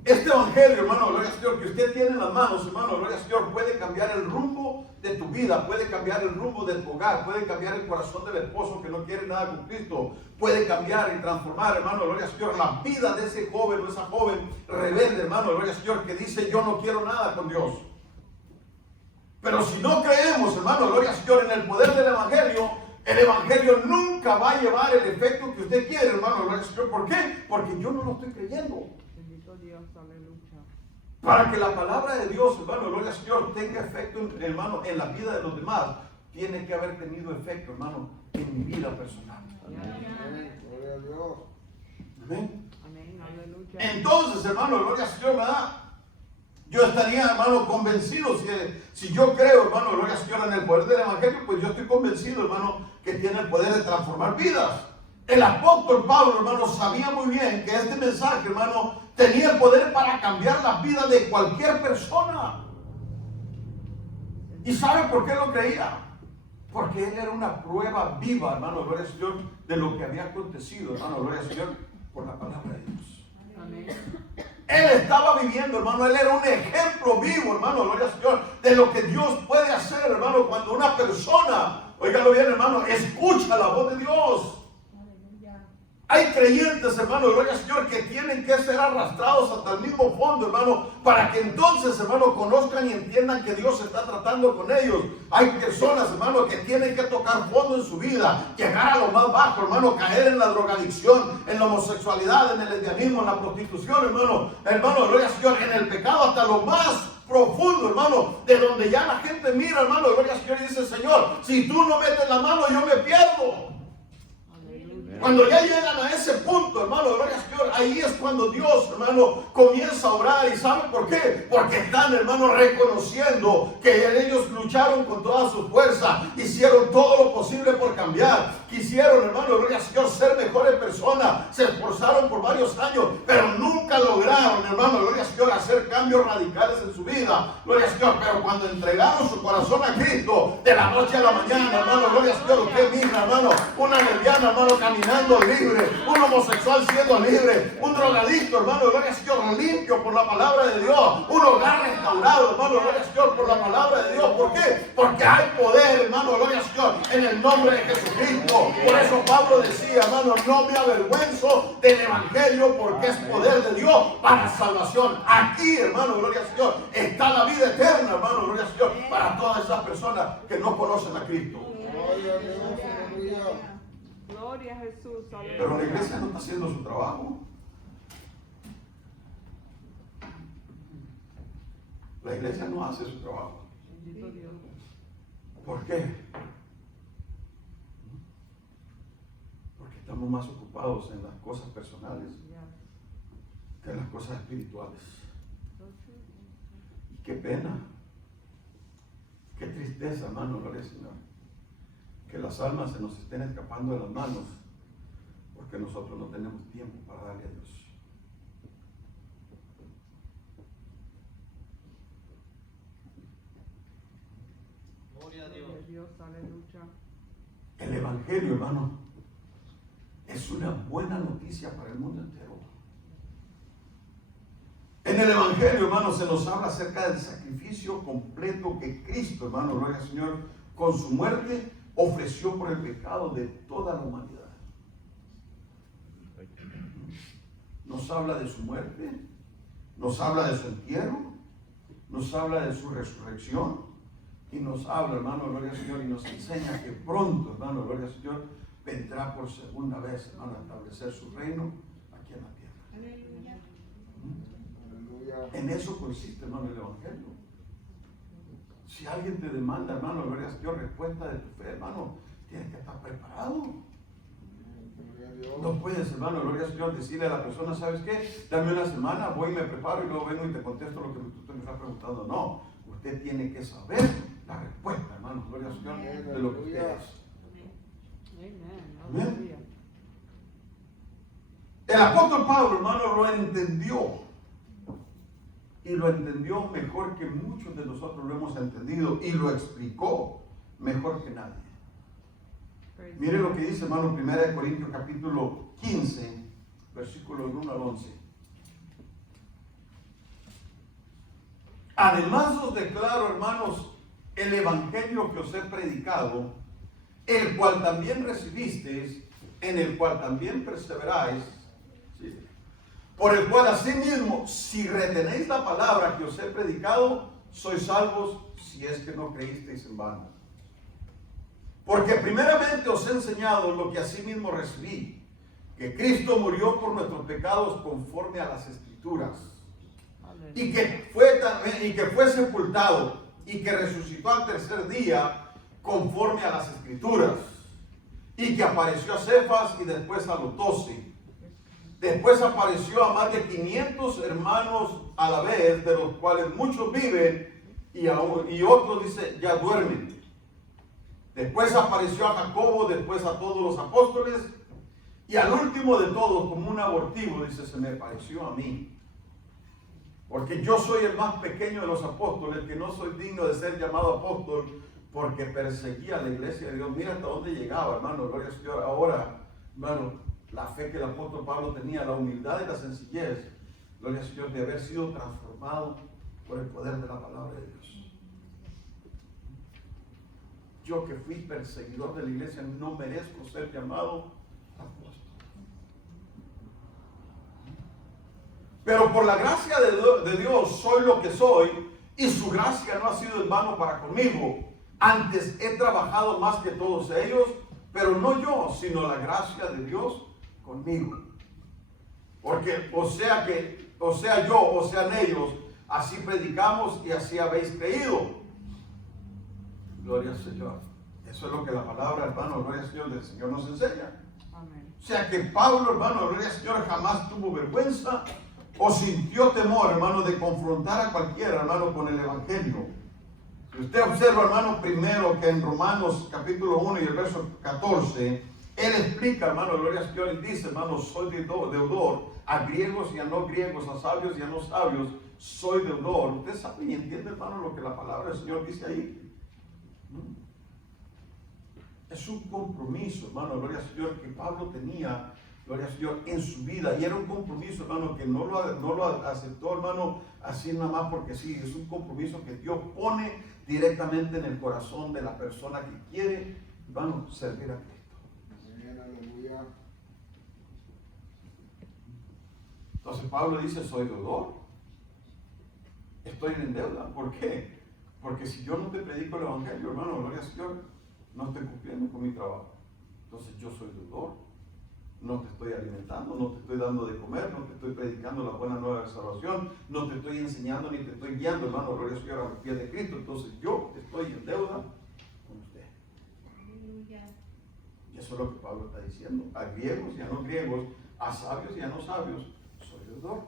Este evangelio, hermano, gloria al Señor, que usted tiene en las manos, hermano, gloria al Señor, puede cambiar el rumbo de tu vida, puede cambiar el rumbo de tu hogar, puede cambiar el corazón del esposo que no quiere nada con Cristo, puede cambiar y transformar, hermano, gloria al Señor, la vida de ese joven o esa joven rebelde, hermano, gloria al Señor, que dice yo no quiero nada con Dios. Pero si no creemos, hermano, gloria al Señor, en el poder del evangelio, el evangelio nunca va a llevar el efecto que usted quiere, hermano, gloria al Señor. ¿Por qué? Porque yo no lo estoy creyendo. Bendito Dios, aleluya. Para que la palabra de Dios, hermano, gloria al Señor, tenga efecto, hermano, en la vida de los demás, tiene que haber tenido efecto, hermano, en mi vida personal. Amén. Gloria a Dios. Amén. Amén, aleluya. Entonces, hermano, gloria al Señor, ¿verdad? Yo estaría, hermano, convencido, si yo creo, hermano, gloria al Señor, en el poder del evangelio, pues yo estoy convencido, hermano, que tiene el poder de transformar vidas. El apóstol Pablo, hermano, sabía muy bien que este mensaje, hermano, tenía el poder para cambiar la vida de cualquier persona. ¿Y sabe por qué lo creía? Porque él era una prueba viva, hermano, gloria al Señor, de lo que había acontecido, hermano, gloria al Señor, por la palabra de Dios. Amén. Él estaba viviendo, hermano, él era un ejemplo vivo, hermano, gloria al Señor, de lo que Dios puede hacer, hermano, cuando una persona, óigalo bien, hermano, escucha la voz de Dios. Hay creyentes, hermano, gloria al Señor, que tienen que ser arrastrados hasta el mismo fondo, hermano, para que entonces, hermano, conozcan y entiendan que Dios está tratando con ellos. Hay personas, hermano, que tienen que tocar fondo en su vida, llegar a lo más bajo, hermano, caer en la drogadicción, en la homosexualidad, en el lesbianismo, en la prostitución, hermano, gloria al Señor, en el pecado hasta lo más profundo, hermano, de donde ya la gente mira, hermano, gloria al Señor, y dice, Señor, si tú no metes la mano, yo me pierdo. Cuando ya llegan a ese punto, hermano, gloria al Señor, ahí es cuando Dios, hermano, comienza a orar. ¿Y saben por qué? Porque están, hermano, reconociendo que ellos lucharon con toda su fuerza, hicieron todo lo posible por cambiar, quisieron, hermano, gloria al Señor, ser mejores personas, se esforzaron por varios años, pero nunca lograron, hermano, gloria al Señor, hacer cambios radicales en su vida, gloria al Señor. Pero cuando entregaron su corazón a Cristo, de la noche a la mañana, hermano, gloria al Señor, usted mira, hermano, una lesbiana, hermano, caminando libre, un homosexual siendo libre, un drogadicto, hermano, gloria al Señor, limpio por la palabra de Dios, un hogar restaurado, hermano, gloria al Señor, por la palabra de Dios. ¿Por qué? Porque hay poder, hermano, gloria al Señor, en el nombre de Jesucristo. Por eso Pablo decía, hermano, no me avergüenzo del evangelio, porque es poder de Dios para salvación. Aquí, hermano, gloria al Señor, está la vida eterna, hermano, gloria al Señor, para todas esas personas que no conocen a Cristo. Gloria a Dios. Aleluya. Gloria a Jesús, aleluya. Pero la iglesia no está haciendo su trabajo. La iglesia no hace su trabajo. Bendito Dios. ¿Por qué? Porque estamos más ocupados en las cosas personales que en las cosas espirituales. Y qué pena, qué tristeza, hermano, gloria al Señor, que las almas se nos estén escapando de las manos porque nosotros no tenemos tiempo para darle a Dios. Gloria a Dios. Gloria a Dios, aleluya. El evangelio, hermano, es una buena noticia para el mundo entero. En el evangelio, hermano, se nos habla acerca del sacrificio completo que Cristo, hermano, gloria al Señor, con su muerte ofreció por el pecado de toda la humanidad. Nos habla de su muerte, nos habla de su entierro, nos habla de su resurrección y nos habla, hermano, gloria al Señor, y nos enseña que pronto, hermano, gloria al Señor, vendrá por segunda vez, hermano, a establecer su reino aquí en la tierra. Aleluya. Aleluya. En eso consiste, hermano, el Evangelio. Si alguien te demanda, hermano, gloria a Dios, respuesta de tu fe, hermano, tienes que estar preparado. Gloria a Dios. No puedes, hermano, gloria al Señor, decirle a la persona, ¿sabes qué? Dame una semana, voy y me preparo y luego vengo y te contesto lo que tú me estás preguntando. No, usted tiene que saber la respuesta, hermano, gloria al Señor, de lo que usted es. Amén. Aleluya. El apóstol Pablo, hermano, lo entendió. Y lo entendió mejor que muchos de nosotros lo hemos entendido. Y lo explicó mejor que nadie. Mire lo que dice, hermano, 1 Corintios capítulo 15, versículos 1 al 11. Además os declaro, hermanos, el evangelio que os he predicado, el cual también recibisteis, en el cual también perseveráis, ¿sí? Por el cual asimismo, si retenéis la palabra que os he predicado, sois salvos, si es que no creísteis en vano. Porque primeramente os he enseñado lo que asimismo recibí, que Cristo murió por nuestros pecados conforme a las Escrituras, y que fue sepultado, y que resucitó al tercer día conforme a las Escrituras, y que apareció a Cefas y después a los 12. Después apareció a más de 500 hermanos a la vez, de los cuales muchos viven y otros, dice, ya duermen. Después apareció a Jacobo, después a todos los apóstoles, y al último de todos, como un abortivo, dice, se me pareció a mí. Porque yo soy el más pequeño de los apóstoles, que no soy digno de ser llamado apóstol, porque perseguía a la iglesia de Dios. Mira hasta dónde llegaba, hermano, gloria al Señor. Ahora, hermano, la fe que el apóstol Pablo tenía, la humildad y la sencillez, gloria al Señor, de haber sido transformado por el poder de la palabra de Dios. Yo que fui perseguidor de la iglesia no merezco ser llamado apóstol. Pero por la gracia de Dios soy lo que soy, y su gracia no ha sido en vano para conmigo. Antes he trabajado más que todos ellos, pero no yo, sino la gracia de Dios conmigo. Porque o sea yo, o sean ellos, así predicamos y así habéis creído. Gloria al Señor. Eso es lo que la palabra, hermano, gloria al Señor, del Señor nos enseña. Amén. O sea que Pablo, hermano, gloria al Señor, jamás tuvo vergüenza o sintió temor, hermano, de confrontar a cualquiera, hermano, con el Evangelio. Si usted observa, hermano, primero que en Romanos capítulo 1 y el verso 14, él explica, hermano, gloria al Señor, y dice, hermano, soy deudor a griegos y a no griegos, a sabios y a no sabios, soy deudor. Usted sabe y entiende, hermano, lo que la palabra del Señor dice ahí. Es un compromiso, hermano, gloria al Señor, que Pablo tenía, gloria al Señor, en su vida. Y era un compromiso, hermano, que no lo aceptó, hermano, así nada más porque sí. Es un compromiso que Dios pone directamente en el corazón de la persona que quiere, hermano, servir a Cristo. Amén, aleluya. Entonces Pablo dice, soy deudor. Estoy en deuda. ¿Por qué? Porque si yo no te predico el Evangelio, hermano, gloria al Señor, no estoy cumpliendo con mi trabajo. Entonces yo soy deudor. No te estoy alimentando, no te estoy dando de comer, no te estoy predicando la buena nueva de salvación, no te estoy enseñando ni te estoy guiando, hermano, gloria al Señor, a los pies de Cristo. Entonces yo estoy en deuda con usted. Aleluya. Y eso es lo que Pablo está diciendo. A griegos y a no griegos, a sabios y a no sabios, soy deudor.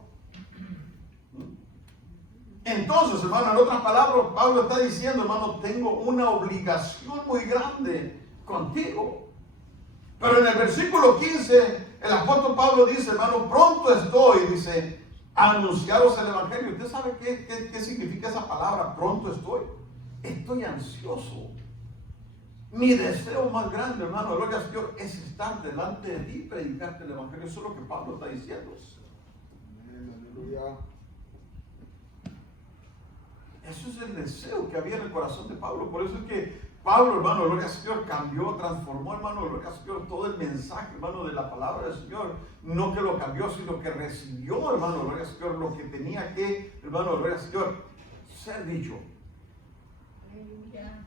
Entonces, hermano, en otras palabras, Pablo está diciendo, hermano, tengo una obligación muy grande contigo. Pero en el versículo 15, el apóstol Pablo dice, hermano, pronto estoy, dice, a anunciaros el Evangelio. ¿Usted sabe qué significa esa palabra, pronto estoy? Estoy ansioso. Mi deseo más grande, hermano, gloria al Señor, es estar delante de ti y predicarte el Evangelio. Eso es lo que Pablo está diciendo. Amén, aleluya. Eso es el deseo que había en el corazón de Pablo. Por eso es que Pablo, hermano, gloria al Señor, cambió, transformó, hermano, gloria al Señor, todo el mensaje, hermano, de la palabra del Señor. No que lo cambió, sino que recibió, hermano, gloria al Señor, lo que tenía que, hermano, gloria al Señor, ser dicho. Aleluya.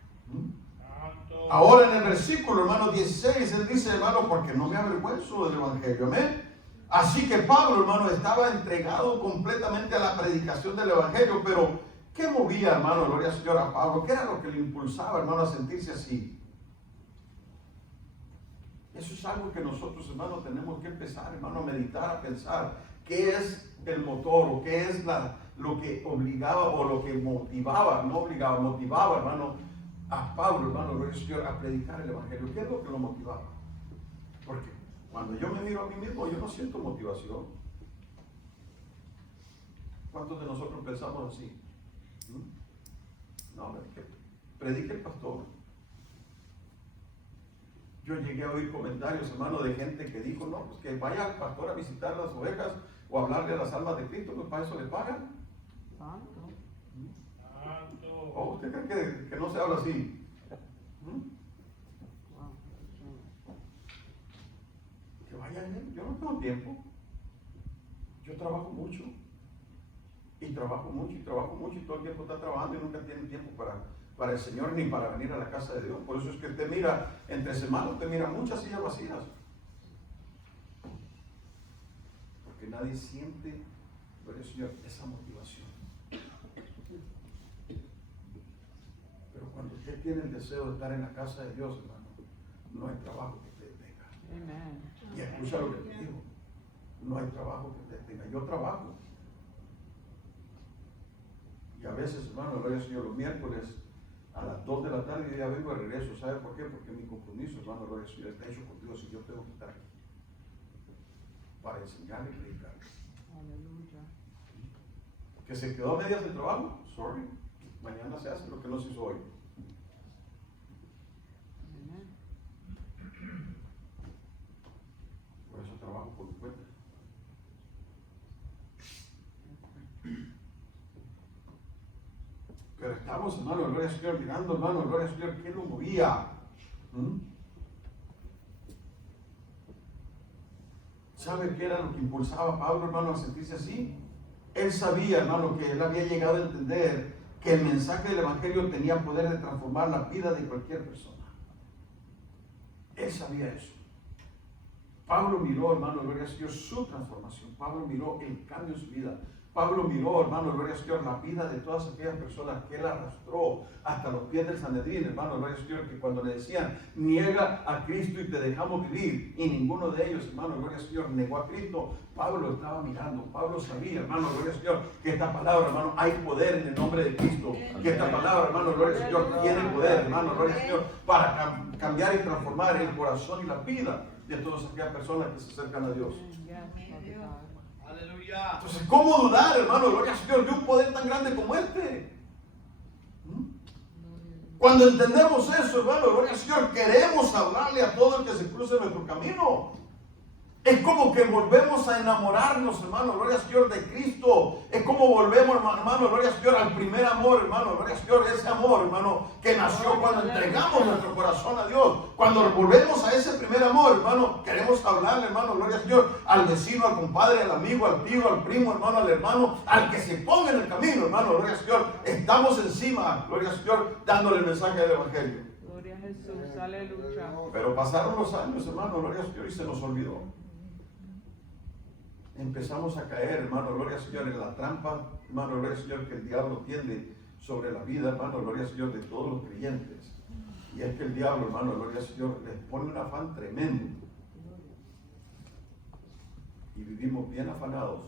Ahora en el versículo, hermano, 16, él dice, hermano, porque no me avergüenzo del Evangelio, amén. Así que Pablo, hermano, estaba entregado completamente a la predicación del Evangelio, pero ¿qué movía, hermano, gloria al Señor, a Pablo? ¿Qué era lo que le impulsaba, hermano, a sentirse así? Eso es algo que nosotros, hermano, tenemos que empezar, hermano, a meditar, a pensar. ¿Qué es el motor o qué es lo que obligaba o lo que motivaba, no obligaba, motivaba, hermano, a Pablo, hermano, gloria al Señor, a predicar el Evangelio? ¿Qué es lo que lo motivaba? Porque cuando yo me miro a mí mismo, yo no siento motivación. ¿Cuántos de nosotros pensamos así? No, predique el pastor. Yo llegué a oír comentarios, hermano, de gente que dijo, no, pues que vaya al pastor a visitar las ovejas o a hablarle a las almas de Cristo, pues para eso le pagan. Santo. ¿O usted cree que no se habla así? Wow. Que vayan, yo no tengo tiempo. Yo trabajo mucho. Y trabajo mucho, y trabajo mucho, y todo el tiempo está trabajando y nunca tiene tiempo para el Señor ni para venir a la casa de Dios. Por eso es que usted mira, entre semanas usted mira muchas sillas vacías. Porque nadie siente, por el Señor, esa motivación. Pero cuando usted tiene el deseo de estar en la casa de Dios, hermano, no hay trabajo que usted tenga. Amen. Y escucha lo que te digo, no hay trabajo que usted tenga. Yo trabajo. Y a veces, hermano, gloria al Señor, los miércoles a las 2 de la tarde yo ya vengo de regreso. ¿Sabe por qué? Porque mi compromiso, hermano, gloria al Señor, está hecho con Dios y yo tengo que estar aquí para enseñar y predicar. Aleluya. Que se quedó a medias del trabajo, sorry, mañana se hace lo que no se hizo hoy. Amen. Por eso trabajo por mi cuenta. Pero estamos, hermano, gloria al Señor, mirando, hermano, gloria al Señor, ¿qué lo movía? ¿Sabe qué era lo que impulsaba a Pablo, hermano, a sentirse así? Él sabía, hermano, que él había llegado a entender que el mensaje del Evangelio tenía poder de transformar la vida de cualquier persona. Él sabía eso. Pablo miró, hermano, gloria al Señor, su transformación. Pablo miró el cambio en su vida. Pablo miró, hermano, gloria al Señor, la vida de todas aquellas personas que él arrastró hasta los pies del Sanedrín, hermano, gloria al Señor, que cuando le decían, niega a Cristo y te dejamos vivir, y ninguno de ellos, hermano, gloria al Señor, negó a Cristo. Pablo estaba mirando, Pablo sabía, hermano, gloria al Señor, que esta palabra, hermano, hay poder en el nombre de Cristo, que esta palabra, hermano, gloria al Señor, tiene poder, hermano, gloria al Señor, para cambiar y transformar el corazón y la vida de todas aquellas personas que se acercan a Dios. Yes, Father God. Aleluya. Entonces, ¿cómo dudar, hermano, gloria al Señor, de un poder tan grande como este? Cuando entendemos eso, hermano, gloria al Señor, queremos hablarle a todo el que se cruce en nuestro camino. Es como que volvemos a enamorarnos, hermano, gloria al Señor, de Cristo. Es como volvemos, hermano, gloria al Señor, al primer amor, hermano, gloria al Señor, ese amor, hermano, que nació cuando entregamos nuestro corazón a Dios. Cuando volvemos a ese primer amor, hermano, queremos hablarle, hermano, gloria al Señor, al vecino, al compadre, al amigo, al tío, al primo, hermano, al hermano, al que se ponga en el camino, hermano, gloria al Señor. Estamos encima, gloria al Señor, dándole el mensaje del Evangelio. Gloria a Jesús. Aleluya. Pero pasaron los años, hermano, gloria al Señor, y se nos olvidó. Empezamos a caer, hermano, gloria al Señor, en la trampa, hermano, gloria al Señor, que el diablo tiende sobre la vida, hermano, gloria al Señor, de todos los creyentes. Y es que el diablo, hermano, gloria al Señor, les pone un afán tremendo. Y vivimos bien afanados.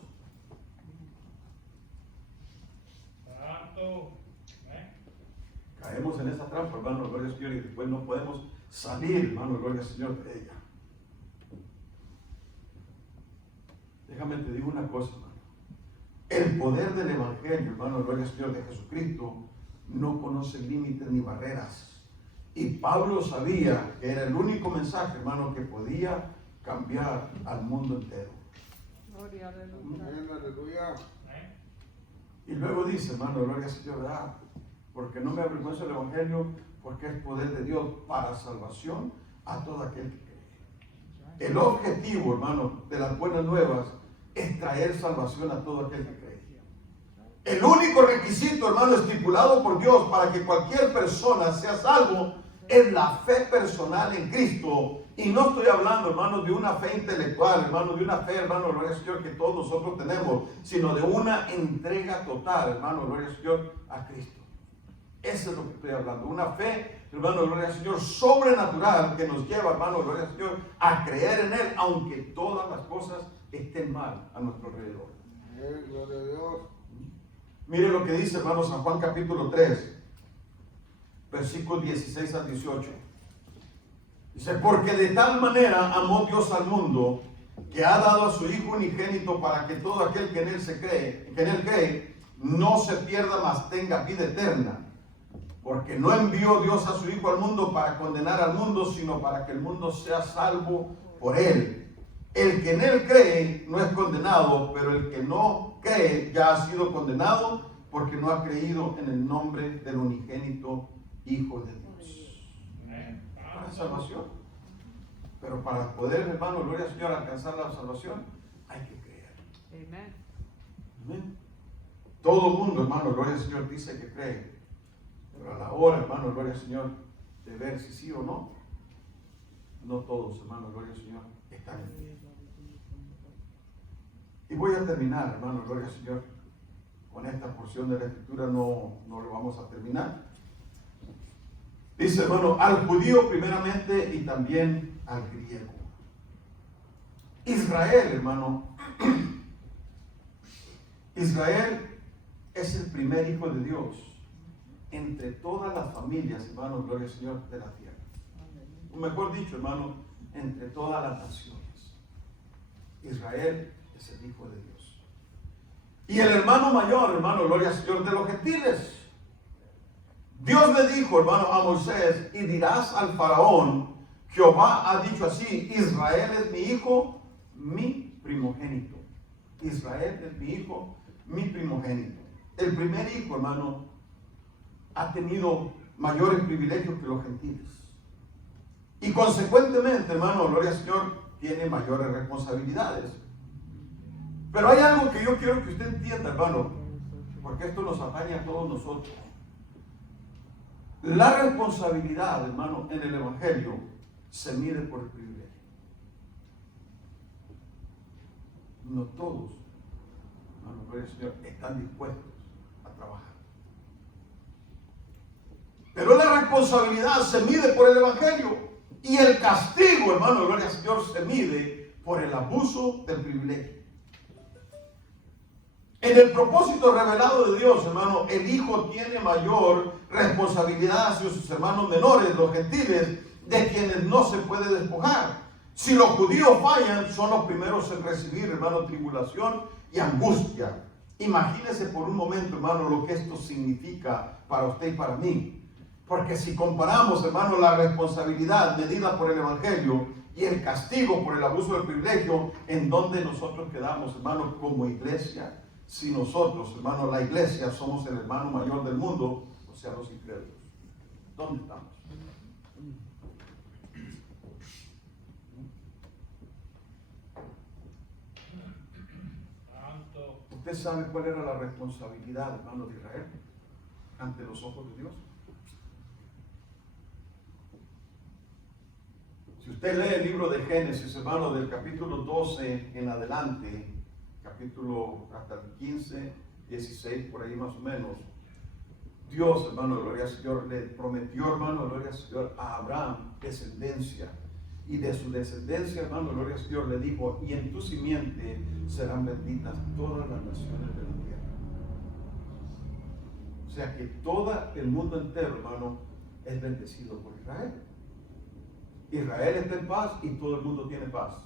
Caemos en esa trampa, hermano, gloria al Señor, y después no podemos salir, hermano, gloria al Señor, de ella. Déjame te digo una cosa, hermano. El poder del Evangelio, hermano, gloria al Señor, de Jesucristo, no conoce límites ni barreras. Y Pablo sabía que era el único mensaje, hermano, que podía cambiar al mundo entero. Gloria, aleluya. Amén, aleluya. Y luego dice, hermano, gloria al Señor, porque no me avergüenzo del Evangelio, porque es poder de Dios para salvación a todo aquel que cree. El objetivo, hermano, de las buenas nuevas es traer salvación a todo aquel que cree. El único requisito, hermano, estipulado por Dios para que cualquier persona sea salvo es la fe personal en Cristo. Y no estoy hablando, hermano, de una fe intelectual, hermano, de una fe, hermano, gloria al Señor, que todos nosotros tenemos, sino de una entrega total, hermano, gloria al Señor, a Cristo. Eso es lo que estoy hablando. Una fe, hermano, gloria al Señor, sobrenatural, que nos lleva, hermano, gloria al Señor, a creer en Él, aunque todas las cosas estén mal a nuestro alrededor. Gloria a Dios. Mire lo que dice, hermano, San Juan capítulo 3, versículos 16 al 18. Dice, porque de tal manera amó Dios al mundo, que ha dado a su Hijo unigénito para que todo aquel que en él cree, no se pierda, mas tenga vida eterna. Porque no envió Dios a su Hijo al mundo para condenar al mundo, sino para que el mundo sea salvo por él. El que en él cree no es condenado, pero el que no cree ya ha sido condenado, porque no ha creído en el nombre del unigénito Hijo de Dios. Para salvación. Pero para poder, hermano, gloria al Señor, alcanzar la salvación, hay que creer. Amen. Amén. Todo el mundo, hermano, gloria al Señor, dice que cree. Pero a la hora, hermano, gloria al Señor, de ver si sí o no, no todos, hermano, gloria al Señor, están en pie. Y voy a terminar, hermano, gloria al Señor, con esta porción de la Escritura, no lo vamos a terminar. Dice, hermano, al judío primeramente y también al griego. Israel, hermano, Israel es el primer hijo de Dios entre todas las familias, hermano, gloria al Señor, de la tierra. O mejor dicho, hermano, entre todas las naciones. Israel es el hijo de Dios. Y el hermano mayor, hermano, gloria al Señor, de los gentiles. Dios le dijo, hermano, a Moisés, y dirás al faraón, Jehová ha dicho así, Israel es mi hijo, mi primogénito. Israel es mi hijo, mi primogénito. El primer hijo, hermano, ha tenido mayores privilegios que los gentiles. Y consecuentemente, hermano, gloria al Señor, tiene mayores responsabilidades. Pero hay algo que yo quiero que usted entienda, hermano, porque esto nos atañe a todos nosotros. La responsabilidad, hermano, en el Evangelio se mide por el privilegio. No todos, hermano, gloria al Señor, están dispuestos a trabajar. Pero la responsabilidad se mide por el Evangelio. Y el castigo, hermano, gloria al Señor, se mide por el abuso del privilegio. En el propósito revelado de Dios, hermano, el hijo tiene mayor responsabilidad hacia sus hermanos menores, los gentiles, de quienes no se puede despojar. Si los judíos fallan, son los primeros en recibir, hermano, tribulación y angustia. Imagínese por un momento, hermano, lo que esto significa para usted y para mí. Porque si comparamos, hermano, la responsabilidad medida por el Evangelio y el castigo por el abuso del privilegio, ¿en dónde nosotros quedamos, hermano, como iglesia? Si nosotros, hermano, la iglesia, somos el hermano mayor del mundo, o sea, los incrédulos. ¿Dónde estamos? ¿Usted sabe cuál era la responsabilidad, hermano, de Israel ante los ojos de Dios? Si usted lee el libro de Génesis, hermano, del capítulo 12 en adelante, capítulo hasta el 15, 16, por ahí más o menos, Dios, hermano, gloria al Señor, le prometió, hermano, gloria al Señor, a Abraham descendencia. Y de su descendencia, hermano, gloria al Señor, le dijo, y en tu simiente serán benditas todas las naciones de la tierra. O sea que todo el mundo entero, hermano, es bendecido por Israel. Israel está en paz y todo el mundo tiene paz.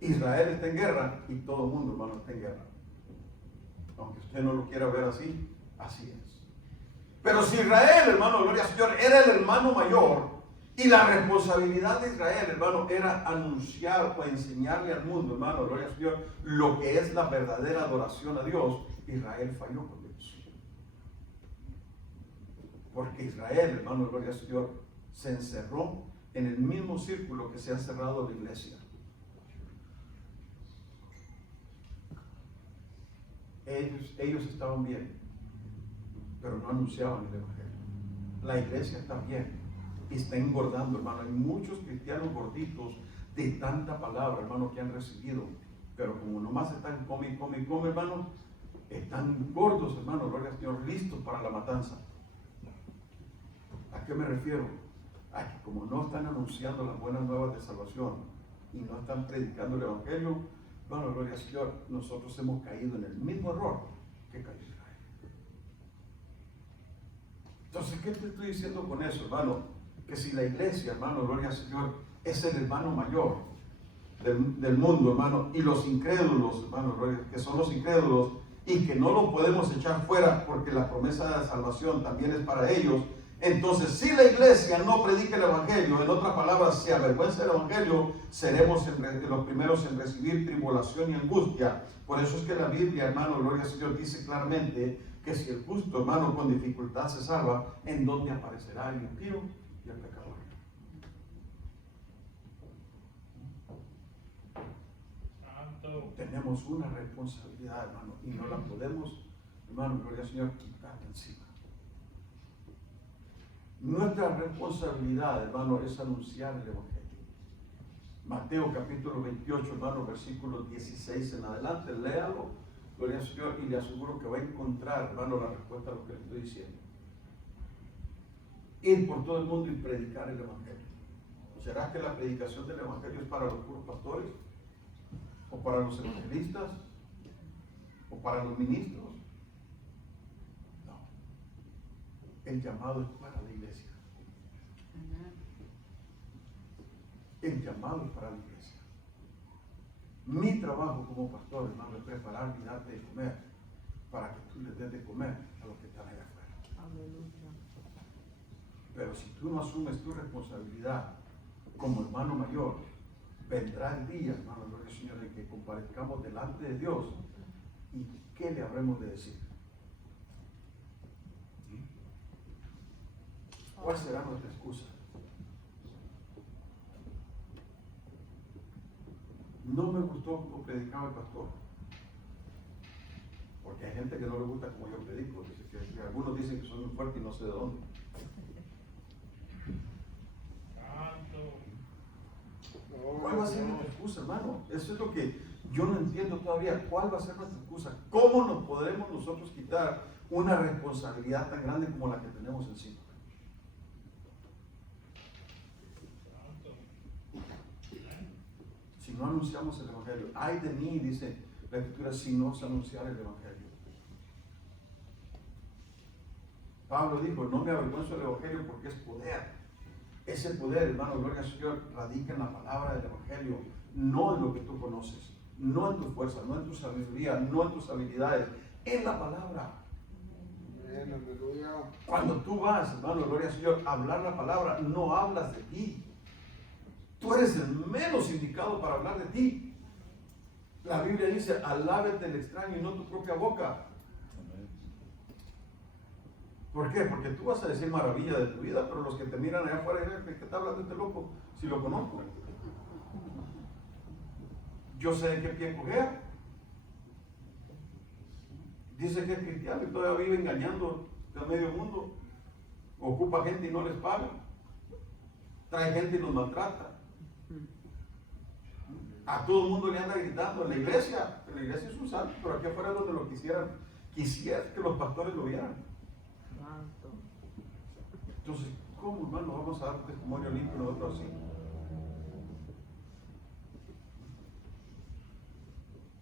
Israel está en guerra y todo el mundo, hermano, está en guerra. Aunque usted no lo quiera ver así, así es. Pero si Israel, hermano, gloria al Señor, era el hermano mayor, y la responsabilidad de Israel, hermano, era anunciar o enseñarle al mundo, hermano, gloria al Señor, lo que es la verdadera adoración a Dios, Israel falló con Dios. Porque Israel, hermano, gloria al Señor, se encerró en el mismo círculo que se ha cerrado la iglesia. Ellos estaban bien, pero no anunciaban el evangelio. La iglesia está bien y está engordando, hermano. Hay muchos cristianos gorditos de tanta palabra, hermano, que han recibido, pero como nomás están come, hermano, están gordos, hermano, gloria al Señor, listos para la matanza. ¿A qué me refiero? A que como no están anunciando las buenas nuevas de salvación y no están predicando el evangelio, hermano, gloria al Señor, nosotros hemos caído en el mismo error que cayó Israel. Entonces, ¿qué te estoy diciendo con eso, hermano? Que si la iglesia, hermano, gloria al Señor, es el hermano mayor del mundo, hermano, y los incrédulos, hermano, que son los incrédulos, y que no los podemos echar fuera porque la promesa de salvación también es para ellos. Entonces, si la iglesia no predica el evangelio, en otras palabras, se avergüenza del evangelio, seremos los primeros en recibir tribulación y angustia. Por eso es que la Biblia, hermano, gloria al Señor, dice claramente que si el justo, hermano, con dificultad se salva, ¿en dónde aparecerá el impío y el pecador? Tenemos una responsabilidad, hermano, y no la podemos, hermano, gloria al Señor, quitar de encima. Nuestra responsabilidad, hermano, es anunciar el evangelio. Mateo capítulo 28, hermano, versículos 16 en adelante, léalo, gloria al Señor, y le aseguro que va a encontrar, hermano, la respuesta a lo que le estoy diciendo. Ir por todo el mundo y predicar el evangelio. ¿Será que la predicación del evangelio es para los puros pastores? ¿O para los evangelistas? ¿O para los ministros? No. El llamado es para la iglesia. El llamado es para la iglesia. Mi trabajo como pastor, hermano, es preparar y darte de comer para que tú les des de comer a los que están allá afuera. Aleluya. Pero si tú no asumes tu responsabilidad como hermano mayor, vendrá el día, hermano, gloria al Señor, en que comparezcamos delante de Dios. ¿Y qué le habremos de decir? ¿Cuál será nuestra excusa? No me gustó como predicaba el pastor. Porque hay gente que no le gusta como yo predico. Que algunos dicen que soy muy fuerte y no sé de dónde. ¿Cuál va a ser nuestra excusa, hermano? Eso es lo que yo no entiendo todavía. ¿Cuál va a ser nuestra excusa? ¿Cómo nos podremos nosotros quitar una responsabilidad tan grande como la que tenemos encima? Si no anunciamos el evangelio, ay de mí, dice la Escritura, si no se anunciara el evangelio. Pablo dijo, no me avergüenzo del evangelio porque es poder. Ese poder, hermano, gloria al Señor, radica en la palabra del evangelio, no en lo que tú conoces, no en tu fuerza, no en tu sabiduría, no en tus habilidades, en la palabra. Cuando tú vas, hermano, gloria al Señor, a hablar la palabra, no hablas de ti. Tú eres el menos indicado para hablar de ti. La Biblia dice, alábete el extraño y no tu propia boca. ¿Por qué? Porque tú vas a decir maravilla de tu vida, pero los que te miran allá afuera dicen, ¿qué está hablando este loco? Si lo conozco. Yo sé de qué pie cojea. Dice que es cristiano y todavía vive engañando a medio mundo. Ocupa gente y no les paga. Trae gente y los maltrata. A todo el mundo le anda gritando en la iglesia es un santo, pero aquí afuera es donde lo quisiera que los pastores lo vieran. Entonces, ¿cómo, hermano, vamos a dar testimonio limpio nosotros así?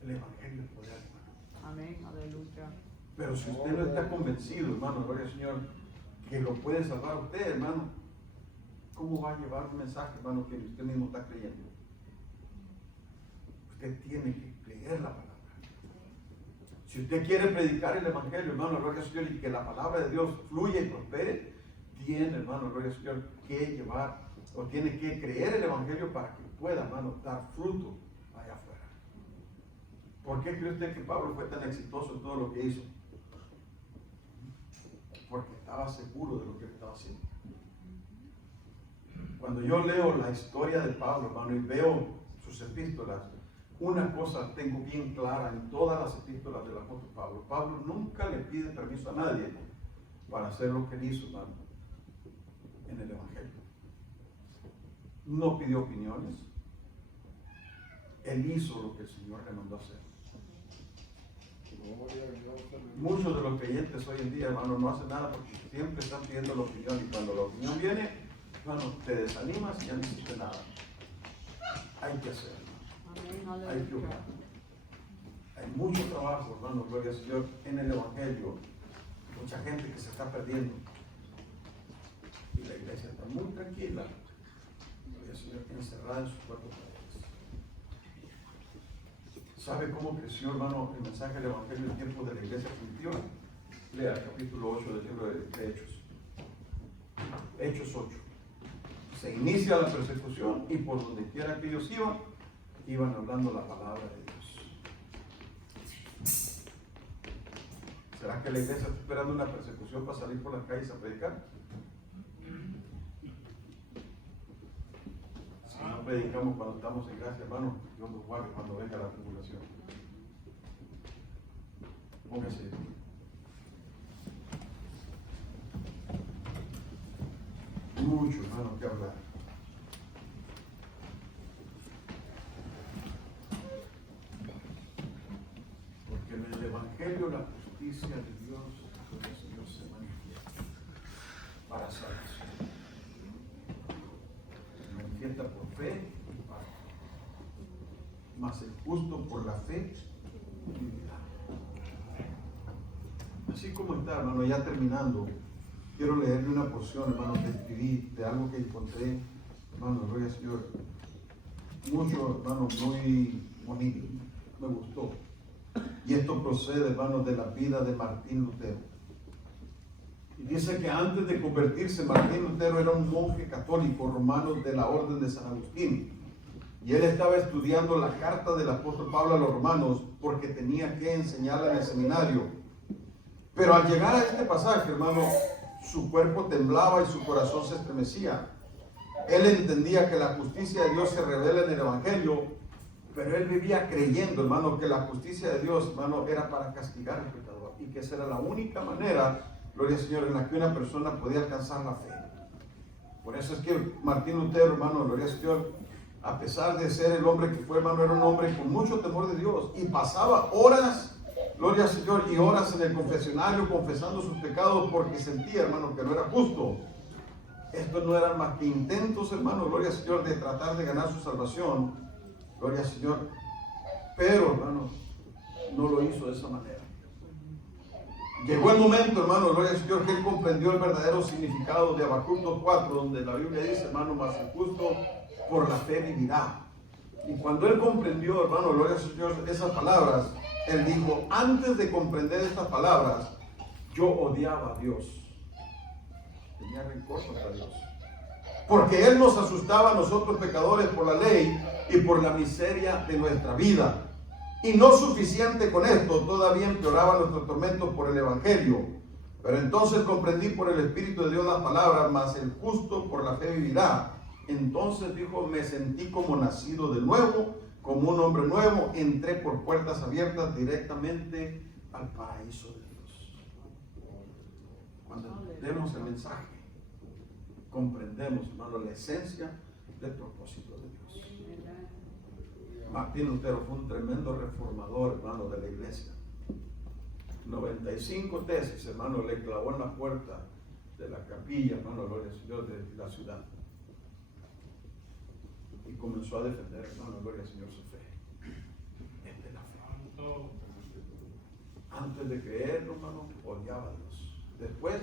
El evangelio es poder, hermano. Amén, aleluya. Pero si usted no está convencido, hermano, gloria al Señor, que lo puede salvar a usted, hermano, ¿cómo va a llevar un mensaje, hermano, que usted mismo está creyendo? Usted tiene que creer la palabra. Si usted quiere predicar el evangelio, hermano, gloria al Señor, y que la palabra de Dios fluya y prospere, tiene, hermano, gloria al Señor, que llevar, o tiene que creer el evangelio para que pueda, hermano, dar fruto allá afuera. ¿Por qué cree usted que Pablo fue tan exitoso en todo lo que hizo? porque estaba seguro de lo que él estaba haciendo. Cuando yo leo la historia de Pablo, hermano, y veo sus epístolas, una cosa tengo bien clara en todas las epístolas del apóstol Pablo. Pablo nunca le pide permiso a nadie para hacer lo que él hizo, hermano, en el Evangelio. No pidió opiniones. Él hizo lo que el Señor le mandó hacer. Muchos de los creyentes hoy en día, hermano, no hacen nada porque siempre están pidiendo la opinión, y cuando la opinión viene, hermano, te desanimas y ya no hiciste nada. Hay que hacer. Amén, Hay que aleluya. orar. Hay mucho trabajo, hermano, gloria al Señor, en el Evangelio. Mucha gente que se está perdiendo. Y la iglesia está muy tranquila, gloria al Señor, encerrada en sus cuatro paredes. ¿Sabe cómo creció, hermano, el mensaje del Evangelio en el tiempo de la iglesia primitiva? Lea el capítulo 8 del libro de Hechos. Hechos 8. Se inicia la persecución y por donde quiera que ellos iban hablando la palabra de Dios. ¿Será que la iglesia está esperando una persecución para salir por las calles a predicar? Si no predicamos cuando estamos en gracia, hermano, Dios nos guarde cuando venga la tribulación. Póngase de pie. Mucho, hermano, que hablar. Porque en el Evangelio la justicia de Dios, el Señor se manifiesta para salvación. Se manifiesta por fe y para fe. Mas el justo por la fe vivirá. Así como está, hermano, ya terminando, quiero leerle una porción, hermano, que escribí de algo que encontré, hermano, gloria al Señor. Mucho, hermano, muy bonito, me gustó. Y esto procede, hermano, de la vida de Martín Lutero. Y dice que antes de convertirse, Martín Lutero era un monje católico romano de la orden de San Agustín. Y él estaba estudiando la carta del apóstol Pablo a los romanos porque tenía que enseñarla en el seminario. Pero al llegar a este pasaje, hermano, su cuerpo temblaba y su corazón se estremecía. Él entendía que la justicia de Dios se revela en el Evangelio, pero él vivía creyendo, hermano, que la justicia de Dios, hermano, era para castigar al pecador y que esa era la única manera, gloria al Señor, en la que una persona podía alcanzar la fe. Por eso es que Martín Lutero, hermano, gloria al Señor, a pesar de ser el hombre que fue, hermano, era un hombre con mucho temor de Dios y pasaba horas, gloria al Señor, y horas en el confesionario confesando sus pecados porque sentía, hermano, que no era justo. Estos no eran más que intentos, hermano, gloria al Señor, de tratar de ganar su salvación, gloria al Señor. Pero, hermano, no lo hizo de esa manera. Llegó el momento, hermano, gloria al Señor, que él comprendió el verdadero significado de Habacuc 2:4, donde la Biblia dice, hermano, mas el justo por la fe vivirá. Y cuando él comprendió, hermano, gloria al Señor, esas palabras, él dijo, antes de comprender estas palabras, yo odiaba a Dios. Tenía rencor contra Dios. Porque Él nos asustaba a nosotros pecadores por la ley y por la miseria de nuestra vida. Y no suficiente con esto, todavía empeoraba nuestro tormento por el Evangelio. Pero entonces comprendí por el Espíritu de Dios las palabras, mas el justo por la fe vivirá. Entonces dijo, me sentí como nacido de nuevo, como un hombre nuevo, entré por puertas abiertas directamente al paraíso de Dios. Cuando entendemos el mensaje, comprendemos, hermano, la esencia del propósito de Dios. Martín Lutero fue un tremendo reformador, hermano, de la iglesia. 95 tesis, hermano, le clavó en la puerta de la capilla, hermano, gloria al Señor, de la ciudad. Y comenzó a defender, hermano, gloria al Señor, su fe. Es de la fe. Antes de creerlo, hermano, odiaba a Dios. Después,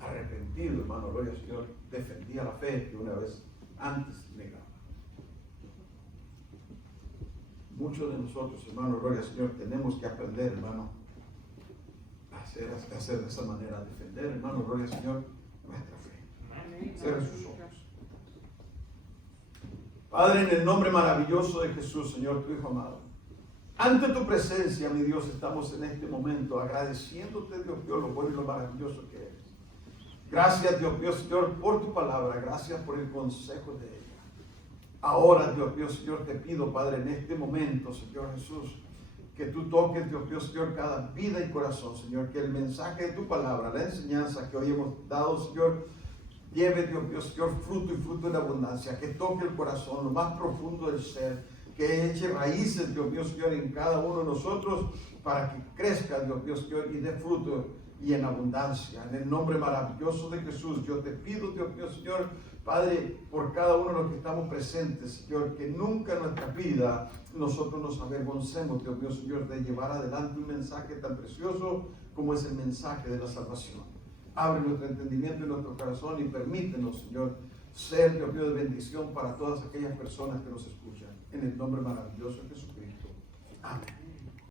arrepentido, hermano, gloria al Señor, defendía la fe que una vez antes negaba. Muchos de nosotros, hermano, gloria al Señor, tenemos que aprender, hermano, a hacer de esa manera, a defender, hermano, gloria al Señor, nuestra fe. Cierre sus ojos. Padre, en el nombre maravilloso de Jesús, Señor, tu Hijo amado, Ante tu presencia, mi Dios, estamos en este momento agradeciéndote, Dios mío, lo bueno y lo maravilloso que eres. Gracias, Dios mío, Señor, por tu palabra. Gracias por el consejo de ella. Ahora, Dios mío, Señor, te pido, Padre, en este momento, Señor Jesús, que tú toques, Dios mío, Señor, cada vida y corazón, Señor, que el mensaje de tu palabra, la enseñanza que hoy hemos dado, Señor, lleve, Dios mío, Señor, fruto y fruto en abundancia, que toque el corazón, lo más profundo del ser, que eche raíces, Dios mío, Señor, en cada uno de nosotros, para que crezca, Dios mío, Señor, y dé fruto y en abundancia. En el nombre maravilloso de Jesús, yo te pido, Dios mío, Señor, Padre, por cada uno de los que estamos presentes, Señor, que nunca en nuestra vida nosotros nos avergoncemos, Dios mío, Señor, de llevar adelante un mensaje tan precioso como es el mensaje de la salvación. Abre nuestro entendimiento y nuestro corazón y permítenos, Señor, ser, Dios mío, de bendición para todas aquellas personas que nos escuchan. En el nombre maravilloso de Jesucristo. Amén.